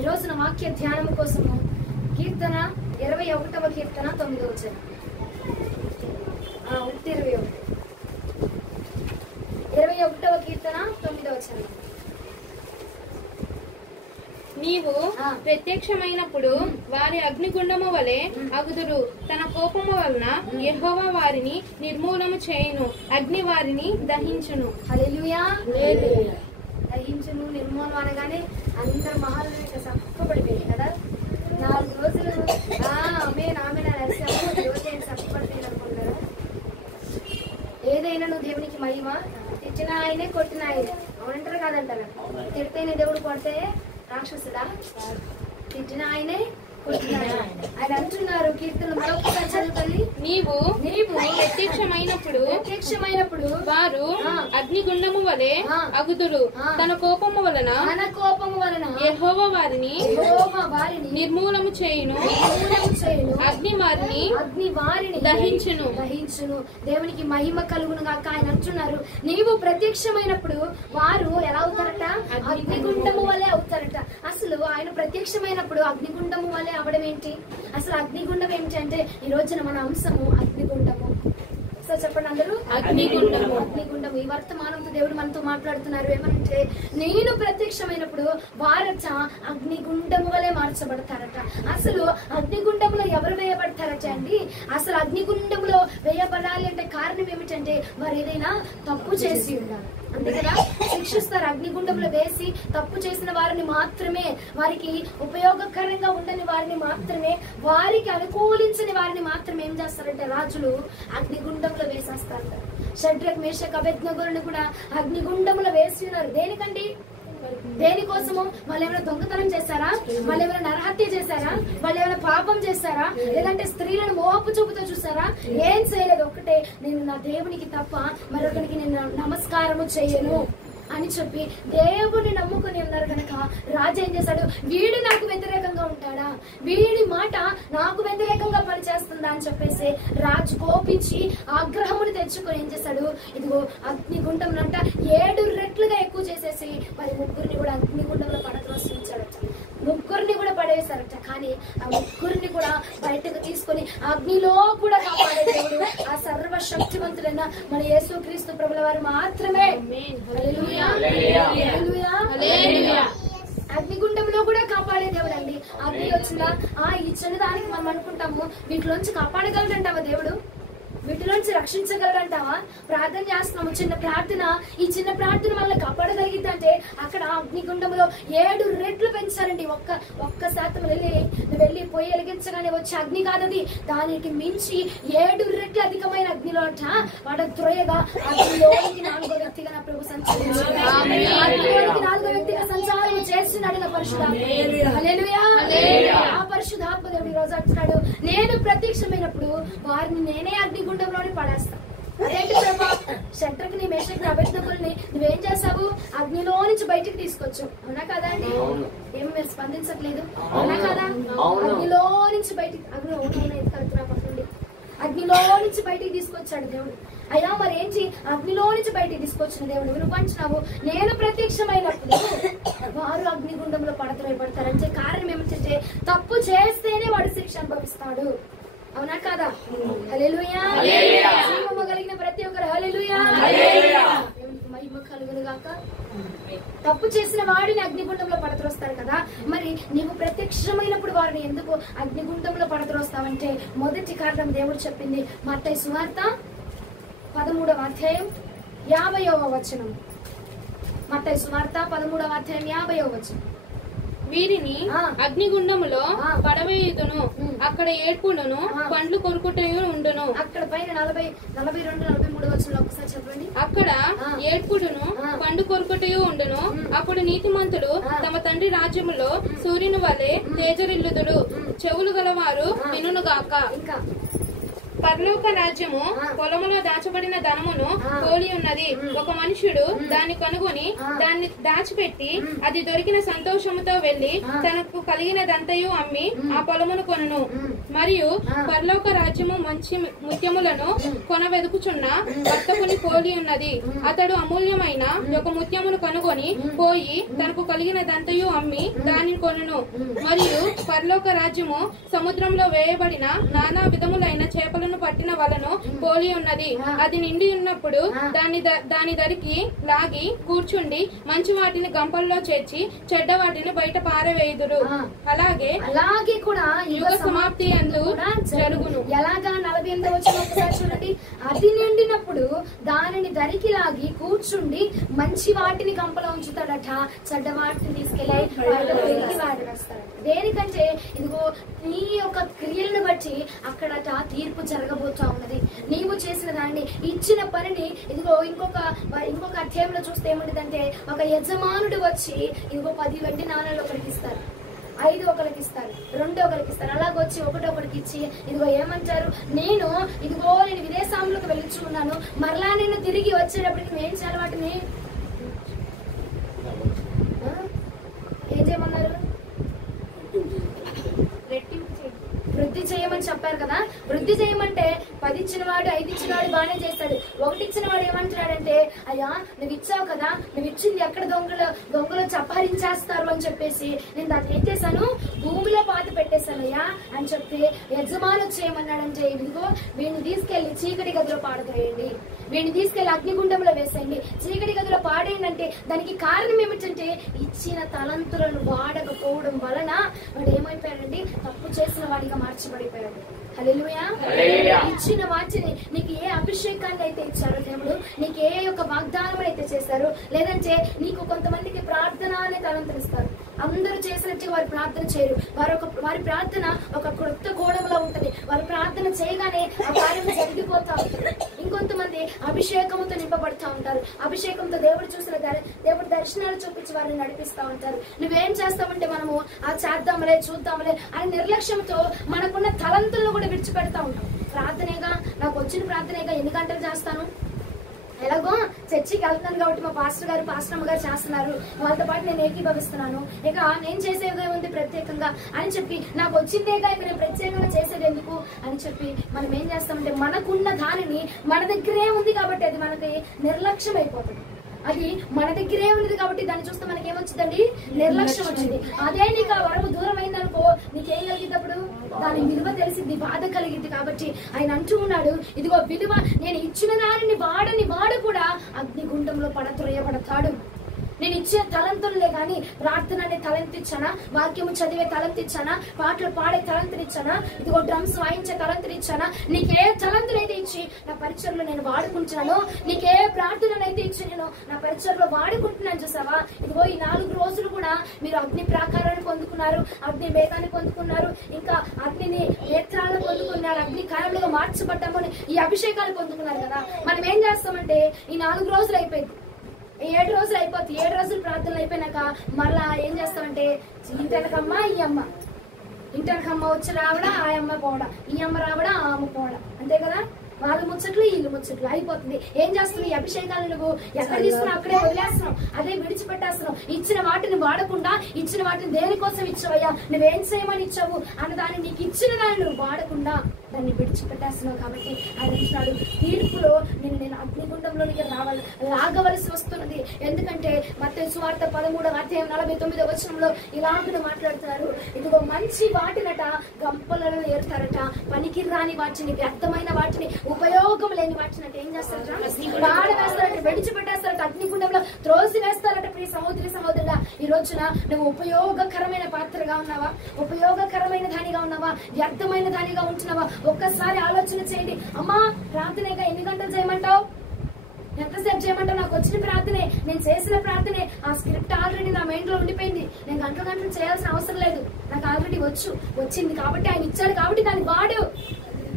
ఈ రోజున వాక్య ధ్యానం కోసము కీర్తన 21వ కీర్తన 9వ వచనం. 21వ కీర్తన 9వ వచనం. నీవు ప్రత్యక్షమైనప్పుడు వారి అగ్నిగుండము వలె అగుదురు. తన కోపము వలన యెహోవా వారిని నిర్మూలము చేయును. అగ్ని వారిని దహించును. హల్లెలూయా. దహించును, నిర్మూలన అనగానే అందరు మహాలు సప్పబడిపోయాయి కదా. 4 రోజులు ఆమె సప్పబడిపోయింది అనుకుంటారా? ఏదైనా నువ్వు దేవునికి మహిమ, తిట్టిన ఆయనే కొట్టిన ఆయనే, అవునంటారా కాదంటారా? తిడితేనే దేవుడు కొడితే రాక్షసుడా? తిట్టిన ఆయనే కొట్టిన ఆయన అంటున్నారు. కీర్తనలు మరొకసారి చదువుతుంది. నీవు ప్రత్యక్షమైనప్పుడు వారు అగ్నిగుండము వలె అగుదురు. తన కోపము వలన యెహోవా వారిని నిర్మూలము చేయును. అగ్ని వారిని దహించును. దేవునికి మహిమ కలుగును గాక. ఆయన అంటున్నారు, నీవు ప్రత్యక్షమైనప్పుడు వారు ఎలా అవుతారట? అగ్నిగుండము వలె అవుతారట. అసలు ఆయన ప్రత్యక్షమైనప్పుడు అగ్నిగుండము వలె అవడం ఏంటి? అసలు అగ్నిగుండం ఏంటి అంటే ఈ రోజున మన అంశము అగ్నిగుండము. సో చెప్పండి అందరూ, అగ్నిగుండము. అగ్నిగుండము ఈ వర్తమానంతో దేవుడు మనతో మాట్లాడుతున్నారు. ఏమనంటే, నేను ప్రత్యక్షమైనప్పుడు వారట అగ్నిగుండము వలె మార్చబడతారట. అసలు అగ్నిగుండంలో ఎవరు వేయబడతారట అండి? అసలు అగ్నిగుండంలో వేయబడాలి అంటే కారణం ఏమిటంటే వారు ఏదైనా తప్పు చేసి ఉండాలి, అంతే కదా. శిక్షిస్తారు. అగ్నిగుండంలో వేసి తప్పు చేసిన వారిని మాత్రమే, వారికి ఉపయోగకరంగా ఉండని వారిని మాత్రమే, వారికి అనుకూలించని వారిని మాత్రమే ఏం చేస్తారంటే రాజులు అగ్నిగుండంలో వేసేస్తారు. షడ్రక్ మేషక్ అబేద్నెగోలను కూడా అగ్నిగుండంలో వేసి ఉన్నారు. దేనికండి? దేనికోసము? వాళ్ళు ఏమైనా దొంగతనం చేశారా? వాళ్ళు ఏమైనా నరహత్య చేశారా? వాళ్ళు ఏమైనా పాపం చేశారా? లేదంటే స్త్రీలను మోపు చూపుతో చూసారా? ఏం చేయలేదు. ఒక్కటే, నేను నా దేవునికి తప్ప మరొకరికి నేను నమస్కారము చేయను అని చెప్పి దేవుడిని నమ్ముకుని ఉన్నారు కనుక రాజు ఏం చేశాడు? వీడు నాకు వ్యతిరేకంగా ఉంటాడా? వీడి మాట నాకు వ్యతిరేకంగా పనిచేస్తుందా అని చెప్పేసి రాజు కోపించి ఆగ్రహముని తెచ్చుకొని ఏం చేశాడు? ఇదిగో అగ్నిగుండంనంట 7 రెట్లుగా ఎక్కువ చేసేసి మరి ముగ్గురిని కూడా అగ్నిగుండంలో పడద్రోసించాడట. ముగ్గురిని కూడా పడేశారట. కానీ ఆ ముగ్గురిని కూడా బయటకు తీసుకొని అగ్నిలో కూడా కాపాడే దేవుడు ఆ సర్వశక్తివంతుడైన మన యేసుక్రీస్తు ప్రభుల వారు మాత్రమే. అగ్నిగుండంలో కూడా కాపాడే దేవుడు అండి. అగ్ని వచ్చిందా ఈ చిన్నదానికి మనం అనుకుంటాము వీటిలోంచి కాపాడగలడంటావా దేవుడు? వీటిలోంచి రక్షించగలరంటావా? ప్రార్థన చేస్తున్నాము, చిన్న ప్రార్థన, ఈ చిన్న ప్రార్థన వల్ల కాపాడగలిగిద్దంటే అక్కడ అగ్నిగుండంలో 7 రెట్లు పెంచారండి. ఒక్క శాతం వెళ్ళి పొయ్యి వెలిగించగానే వచ్చే అగ్ని కాదది, దానికి మించి 7 రెట్లు అధికమైన అగ్నిలో అంట వాడు త్వరగా అగ్నిలోనికి 4వ వ్యక్తిగా నా ప్రభు సంచరించాడు. అగ్నిలోనికి 4వ వ్యక్తిగా సంచారం చేస్తున్నాడు నా పరిశుద్ధాత్మ. హల్లెలూయా. ఆ పరిశుద్ధాత్మ దేవుడు ఈ రోజు అంటున్నాడు, నేను ప్రత్యక్షమైనప్పుడు వారిని నేనే అగ్నిగుండంలోనే పడేస్తా. అదేంటి ప్రభా? షడ్రక్ ని మేషక్ అబేద్నెగోల్ని నువ్వేం చేసావు? అగ్నిలో నుంచి బయటికి తీసుకొచ్చు. అవునా కదా అండి? ఏం మీరు స్పందించట్లేదు? అవునా కదా? అగ్నిలో నుంచి బయటికి అగ్నిలో నుంచి బయటికి తీసుకొచ్చాడు దేవుడు. అయ్యా మరి ఏంటి? అగ్నిలో నుంచి బయటికి తీసుకొచ్చిన దేవుడు నువ్వు అంటున్నావు, నేను ప్రత్యక్షమైనప్పుడు వారు అగ్నిగుండంలో పడతారంటే కారణం ఏమిటంటే తప్పు చేస్తేనే వాడు శిక్ష అనుభవిస్తాడు. అవునా కాదా? హల్లెలూయా. జీవము కలిగిన ప్రతి ఒక్కరు హల్లెలూయా. మహిమ కలుగును గాక. తప్పు చేసిన వాడిని అగ్నిగుండంలో పడద్రోస్తారు కదా. మరి నీవు ప్రత్యక్షమైనప్పుడు వారిని ఎందుకు అగ్నిగుండంలో పడద్రోస్తావంటే మొదటి కారణం దేవుడు చెప్పింది మత్తయి సువార్త 13వ అధ్యాయం 50వ వచనం. మత్తయి సువార్త 13వ అధ్యాయం 50వ వచనం. వీరిని అగ్నిగుండములో పడవేయుదును, అక్కడ ఏడ్పుడును పండ్లు కొరుకుటయు ఉండును. అక్కడ పైన 42-43 వచనంలో ఒకసారి చెప్పండి. అక్కడ ఏడ్పుడును పండు కొరుకుటయు ఉండును. అప్పుడు నీతిమంతులు తమ తండ్రి రాజ్యములో సూర్యుని వలె తేజరిల్లుదురు. చెవులు గలవారు వినుగాక. ఇంకా పరలోక రాజ్యము పొలములో దాచబడిన ధనమును పోలి ఉన్నది. ఒక మనుషుడు దాన్ని కనుగొని దాన్ని దాచిపెట్టి అది దొరికిన సంతోషముతో వెళ్లి తనకు కలిగినదంతయు అమ్మి ఆ పొలమును కొనును. మరియు పరలోక రాజ్యము మంచి ముత్యములను కొనవెదుకుచున్న వర్తకుని పోలి ఉన్నది. అతడు అమూల్యమైన ఒక ముత్యమును కనుగొని పోయి తనకు కలిగినదంతయు అమ్మి దానిని కొనును. మరియు పరలోక రాజ్యము సముద్రంలో వేయబడిన నానా విధములైన చేపలను పట్టిన వలను పోలి ఉన్నది. అది నిండి ఉన్నప్పుడు దాని దరికి లాగి కూర్చుండి మంచి వాటిని గంపల్లో చేర్చి చెడ్డ వాటిని బయట పారవేయుదురు. అలాగే కూడా యుగ సమాప్తి అందు జరుగును. ఎలాగా 48వ వచనం ఒకసారి చూడండి. అది నిండినప్పుడు దానిని దరికి లాగి కూర్చుండి మంచి వాటిని గంపలో ఉంచుతాడట, చెడ్డ వాటిని తీసుకెళ్లి వాడేస్తాడు. దేనికంటే ఇదిగో నీ యొక్క క్రియలను బట్టి అక్కడట తీర్పు జరగబోతా ఉన్నది. నీవు చేసిన దాన్ని ఇచ్చిన పనిని ఇదిగో ఇంకొక అధ్యాయంలో చూస్తే ఏముంటదంటే ఒక యజమానుడు వచ్చి ఇదిగో 10 వెండి నాణాలు ఒకరికి ఇస్తారు, 5 ఒకరికి ఇస్తారు, 2 ఒకరికి ఇస్తారు. అలాగొచ్చి ఒకరికి ఇచ్చి ఇదిగో ఏమంటారు, నేను విదేశాంలోకి వెళ్ళుచున్నాను, మరలా నేను తిరిగి వచ్చేటప్పటికి నేను చేయాలి వాటిని ఏం చేయమన్నారు? వృద్ధి చేయమని చెప్పారు కదా. వృద్ధి చేయమంటే 10 ఇచ్చినవాడు 5 ఇచ్చినవాడు బాగానే చేస్తాడు. 1 ఇచ్చినవాడు ఏమంటున్నాడంటే, అయ్యా నువ్వు ఇచ్చావు కదా, నువ్వు ఇచ్చింది ఎక్కడ దొంగలు చప్పరించేస్తారు అని చెప్పేసి నేను దాన్ని ఏం చేశాను, భూమిలో పాత పెట్టేశాను అయ్యా అని చెప్పి యజమాను చేయమన్నాడంటే, ఇదిగో వీడిని తీసుకెళ్లి చీకటి గదిలో పాడవేయండి, వీడిని తీసుకెళ్లి అగ్నిగుండంలో వేసేయండి, చీకటి గదిలో పాడేయండి అంటే దానికి కారణం ఏమిటంటే ఇచ్చిన తలంతులను వాడకపోవడం వలన వాడు ఏమైపోయాడండి, తప్పు చేసిన వాడిగా మార్చబడిపోయాడు. హల్లెలూయా. ఇచ్చిన వాటిని నీకు ఏ అభిషేకాన్ని అయితే ఇచ్చారో దేవుడు, నీకు ఏ యొక్క వాగ్దానం అయితే చేశారో, లేదంటే నీకు కొంతమందికి ప్రార్థన అనే తలంతులు ఇస్తారు. అందరూ చేసినట్టుగా వారి ప్రార్థన చేయరు. వారి ప్రార్థన ఒక కొత్త కోణంలో ఉంటది. వారి ప్రార్థన చేయగానే ఆ కార్యం జరిగిపోతా ఉంటుంది. ఇంకొంతమంది అభిషేకంతో నింపబడతా ఉంటారు. అభిషేకంతో దేవుడు దర్శనాలు చూపించి వారిని నడిపిస్తా ఉంటారు. నువ్వేం చేస్తామంటే మనము ఆ చేద్దాంలే చూద్దాంలే అని నిర్లక్ష్యంతో మనకున్న తలంతులను కూడా విడిచిపెడతా ఉంటాం. ప్రార్థనేగా, నాకు వచ్చిన ప్రార్థనేగా, ఎన్ని గంటలు చేస్తాను, ఎలాగో చర్చికి వెళ్తాను కాబట్టి మా పాస్టర్ అమ్మ గారు చేస్తున్నారు, వాళ్ళతో పాటు నేను ఏకీభవిస్తున్నాను, ఇక నేను చేసేదే ఉంది ప్రత్యేకంగా అని చెప్పి నాకు వచ్చిందేగా ఇక నేను ప్రత్యేకంగా చేసేది ఎందుకు అని చెప్పి మనం ఏం చేస్తామంటే మనకున్న దానిని మన దగ్గరే ఉంది కాబట్టి అది మనకి నిర్లక్ష్యం అయిపోతుంది. అది మన దగ్గరే ఉంది కాబట్టి దాన్ని చూస్తే మనకి ఏమొచ్చిందండి, నిర్లక్ష్యం వచ్చింది. అదే నీకు ఆ వరము దూరం అయిందనుకో నీకేం కలిగినప్పుడు దాని విలువ తెలిసింది, బాధ కలిగింది. కాబట్టి ఆయన అంటూ ఉన్నాడు, ఇదిగో విలువ నేను ఇచ్చిన దానిని వాడు కూడా అగ్నిగుండంలో పడతాడు. నేను ఇచ్చిన తలంతులే గాని ప్రార్థన అనే తలంతు ఇచ్చానా, వాక్యము చదివే తలంతు ఇచ్చానా, పాటలు పాడే తలంతులు ఇచ్చానా, ఇదిగో డ్రమ్స్ వాయించే తలంతులు ఇచ్చానా, నీకే తలంతులైతే ఇచ్చి నా పరిచయలో నేను వాడుకుంటున్నాను, నీకే ప్రార్థనలైతే ఇచ్చి నేను నా పరిచయలో వాడుకుంటున్నాను చూసావా. ఇదిగో ఈ 4 రోజులు కూడా మీరు అగ్ని ప్రాకారాన్ని పొందుకున్నారు, అగ్ని వేగాన్ని పొందుకున్నారు, ఇంకా అగ్నిని నేత్రాలను పొందుకున్నారు, అగ్ని కాలంలో మార్చబడ్డాము, ఈ అభిషేకాలు పొందుకున్నారు కదా. మనం ఏం చేస్తామంటే ఈ 4 రోజులు అయిపోయింది, 7 రోజులు అయిపోతుంది. 7 రోజులు ప్రార్థనలు అయిపోయినాక మళ్ళా ఏం చేస్తామంటే ఇంటర్కమ్మ ఇంటర్కమ్మ వచ్చి రావడా, ఆ అమ్మ పోవడా, ఈ అమ్మ రావడా, ఆ అమ్మ పోవడా, అంతే కదా. వాళ్ళు ముచ్చట్లు వీళ్ళు ముచ్చట్లు అయిపోతుంది. ఏం చేస్తున్నావు, ఈ అభిషేకాలు నువ్వు ఎక్కడ తీసుకున్నావు అక్కడే వదిలేస్తున్నావు, అదే విడిచిపెట్టేస్తున్నావు. ఇచ్చిన వాటిని వాడకుండా ఇచ్చిన వాటిని దేనికోసం ఇచ్చావయ్యా, నువ్వేం చేయమని ఇచ్చావు అన్న దాన్ని, నీకు ఇచ్చిన దాన్ని నువ్వు వాడకుండా దాన్ని విడిచిపెట్టేస్తున్నావు. కాబట్టి ఆయన అంటున్నాడు, తీర్పులో నేను అగ్నిగుండంలోనికి లాగవలసి వస్తున్నది. ఎందుకంటే మత్తయి సువార్త 13వ అధ్యాయం 49వ వచనంలో ఇలాగ మాట్లాడుతున్నారు, ఇదిగో మంచి వాటినట గంపలలో ఏరుతారట, పనికి రాని వాటిని, వ్యర్థమైన వాటిని, ఉపయోగం లేని వాటిని అంటే ఏం చేస్తారట, వాడవేస్తారట, విడిచిపెట్టేస్తారట, అగ్నిగుండంలో త్రోసి వేస్తారట. ప్రియ సహోదరుడా, ఈ రోజున నువ్వు ఉపయోగకరమైన పాత్రగా ఉన్నావా, ఉపయోగకరమైన దానిగా ఉన్నావా, వ్యర్థమైన దానిగా ఉంటున్నావా? ఒక్కసారి ఆలోచన చేయండి. అమ్మా ప్రార్థనేగా ఎన్ని గంటలు చేయమంటావు, ఎంతసేపు చేయమంటావు? నాకు వచ్చిన ప్రార్థనే, నేను చేసిన ప్రార్థనే, ఆ స్క్రిప్ట్ ఆల్రెడీ నా మైండ్ లో ఉండిపోయింది, నేను గంటలు చేయాల్సిన అవసరం లేదు, నాకు ఆల్రెడీ వచ్చింది కాబట్టి ఆయన ఇచ్చాడు కాబట్టి దాన్ని వాడు.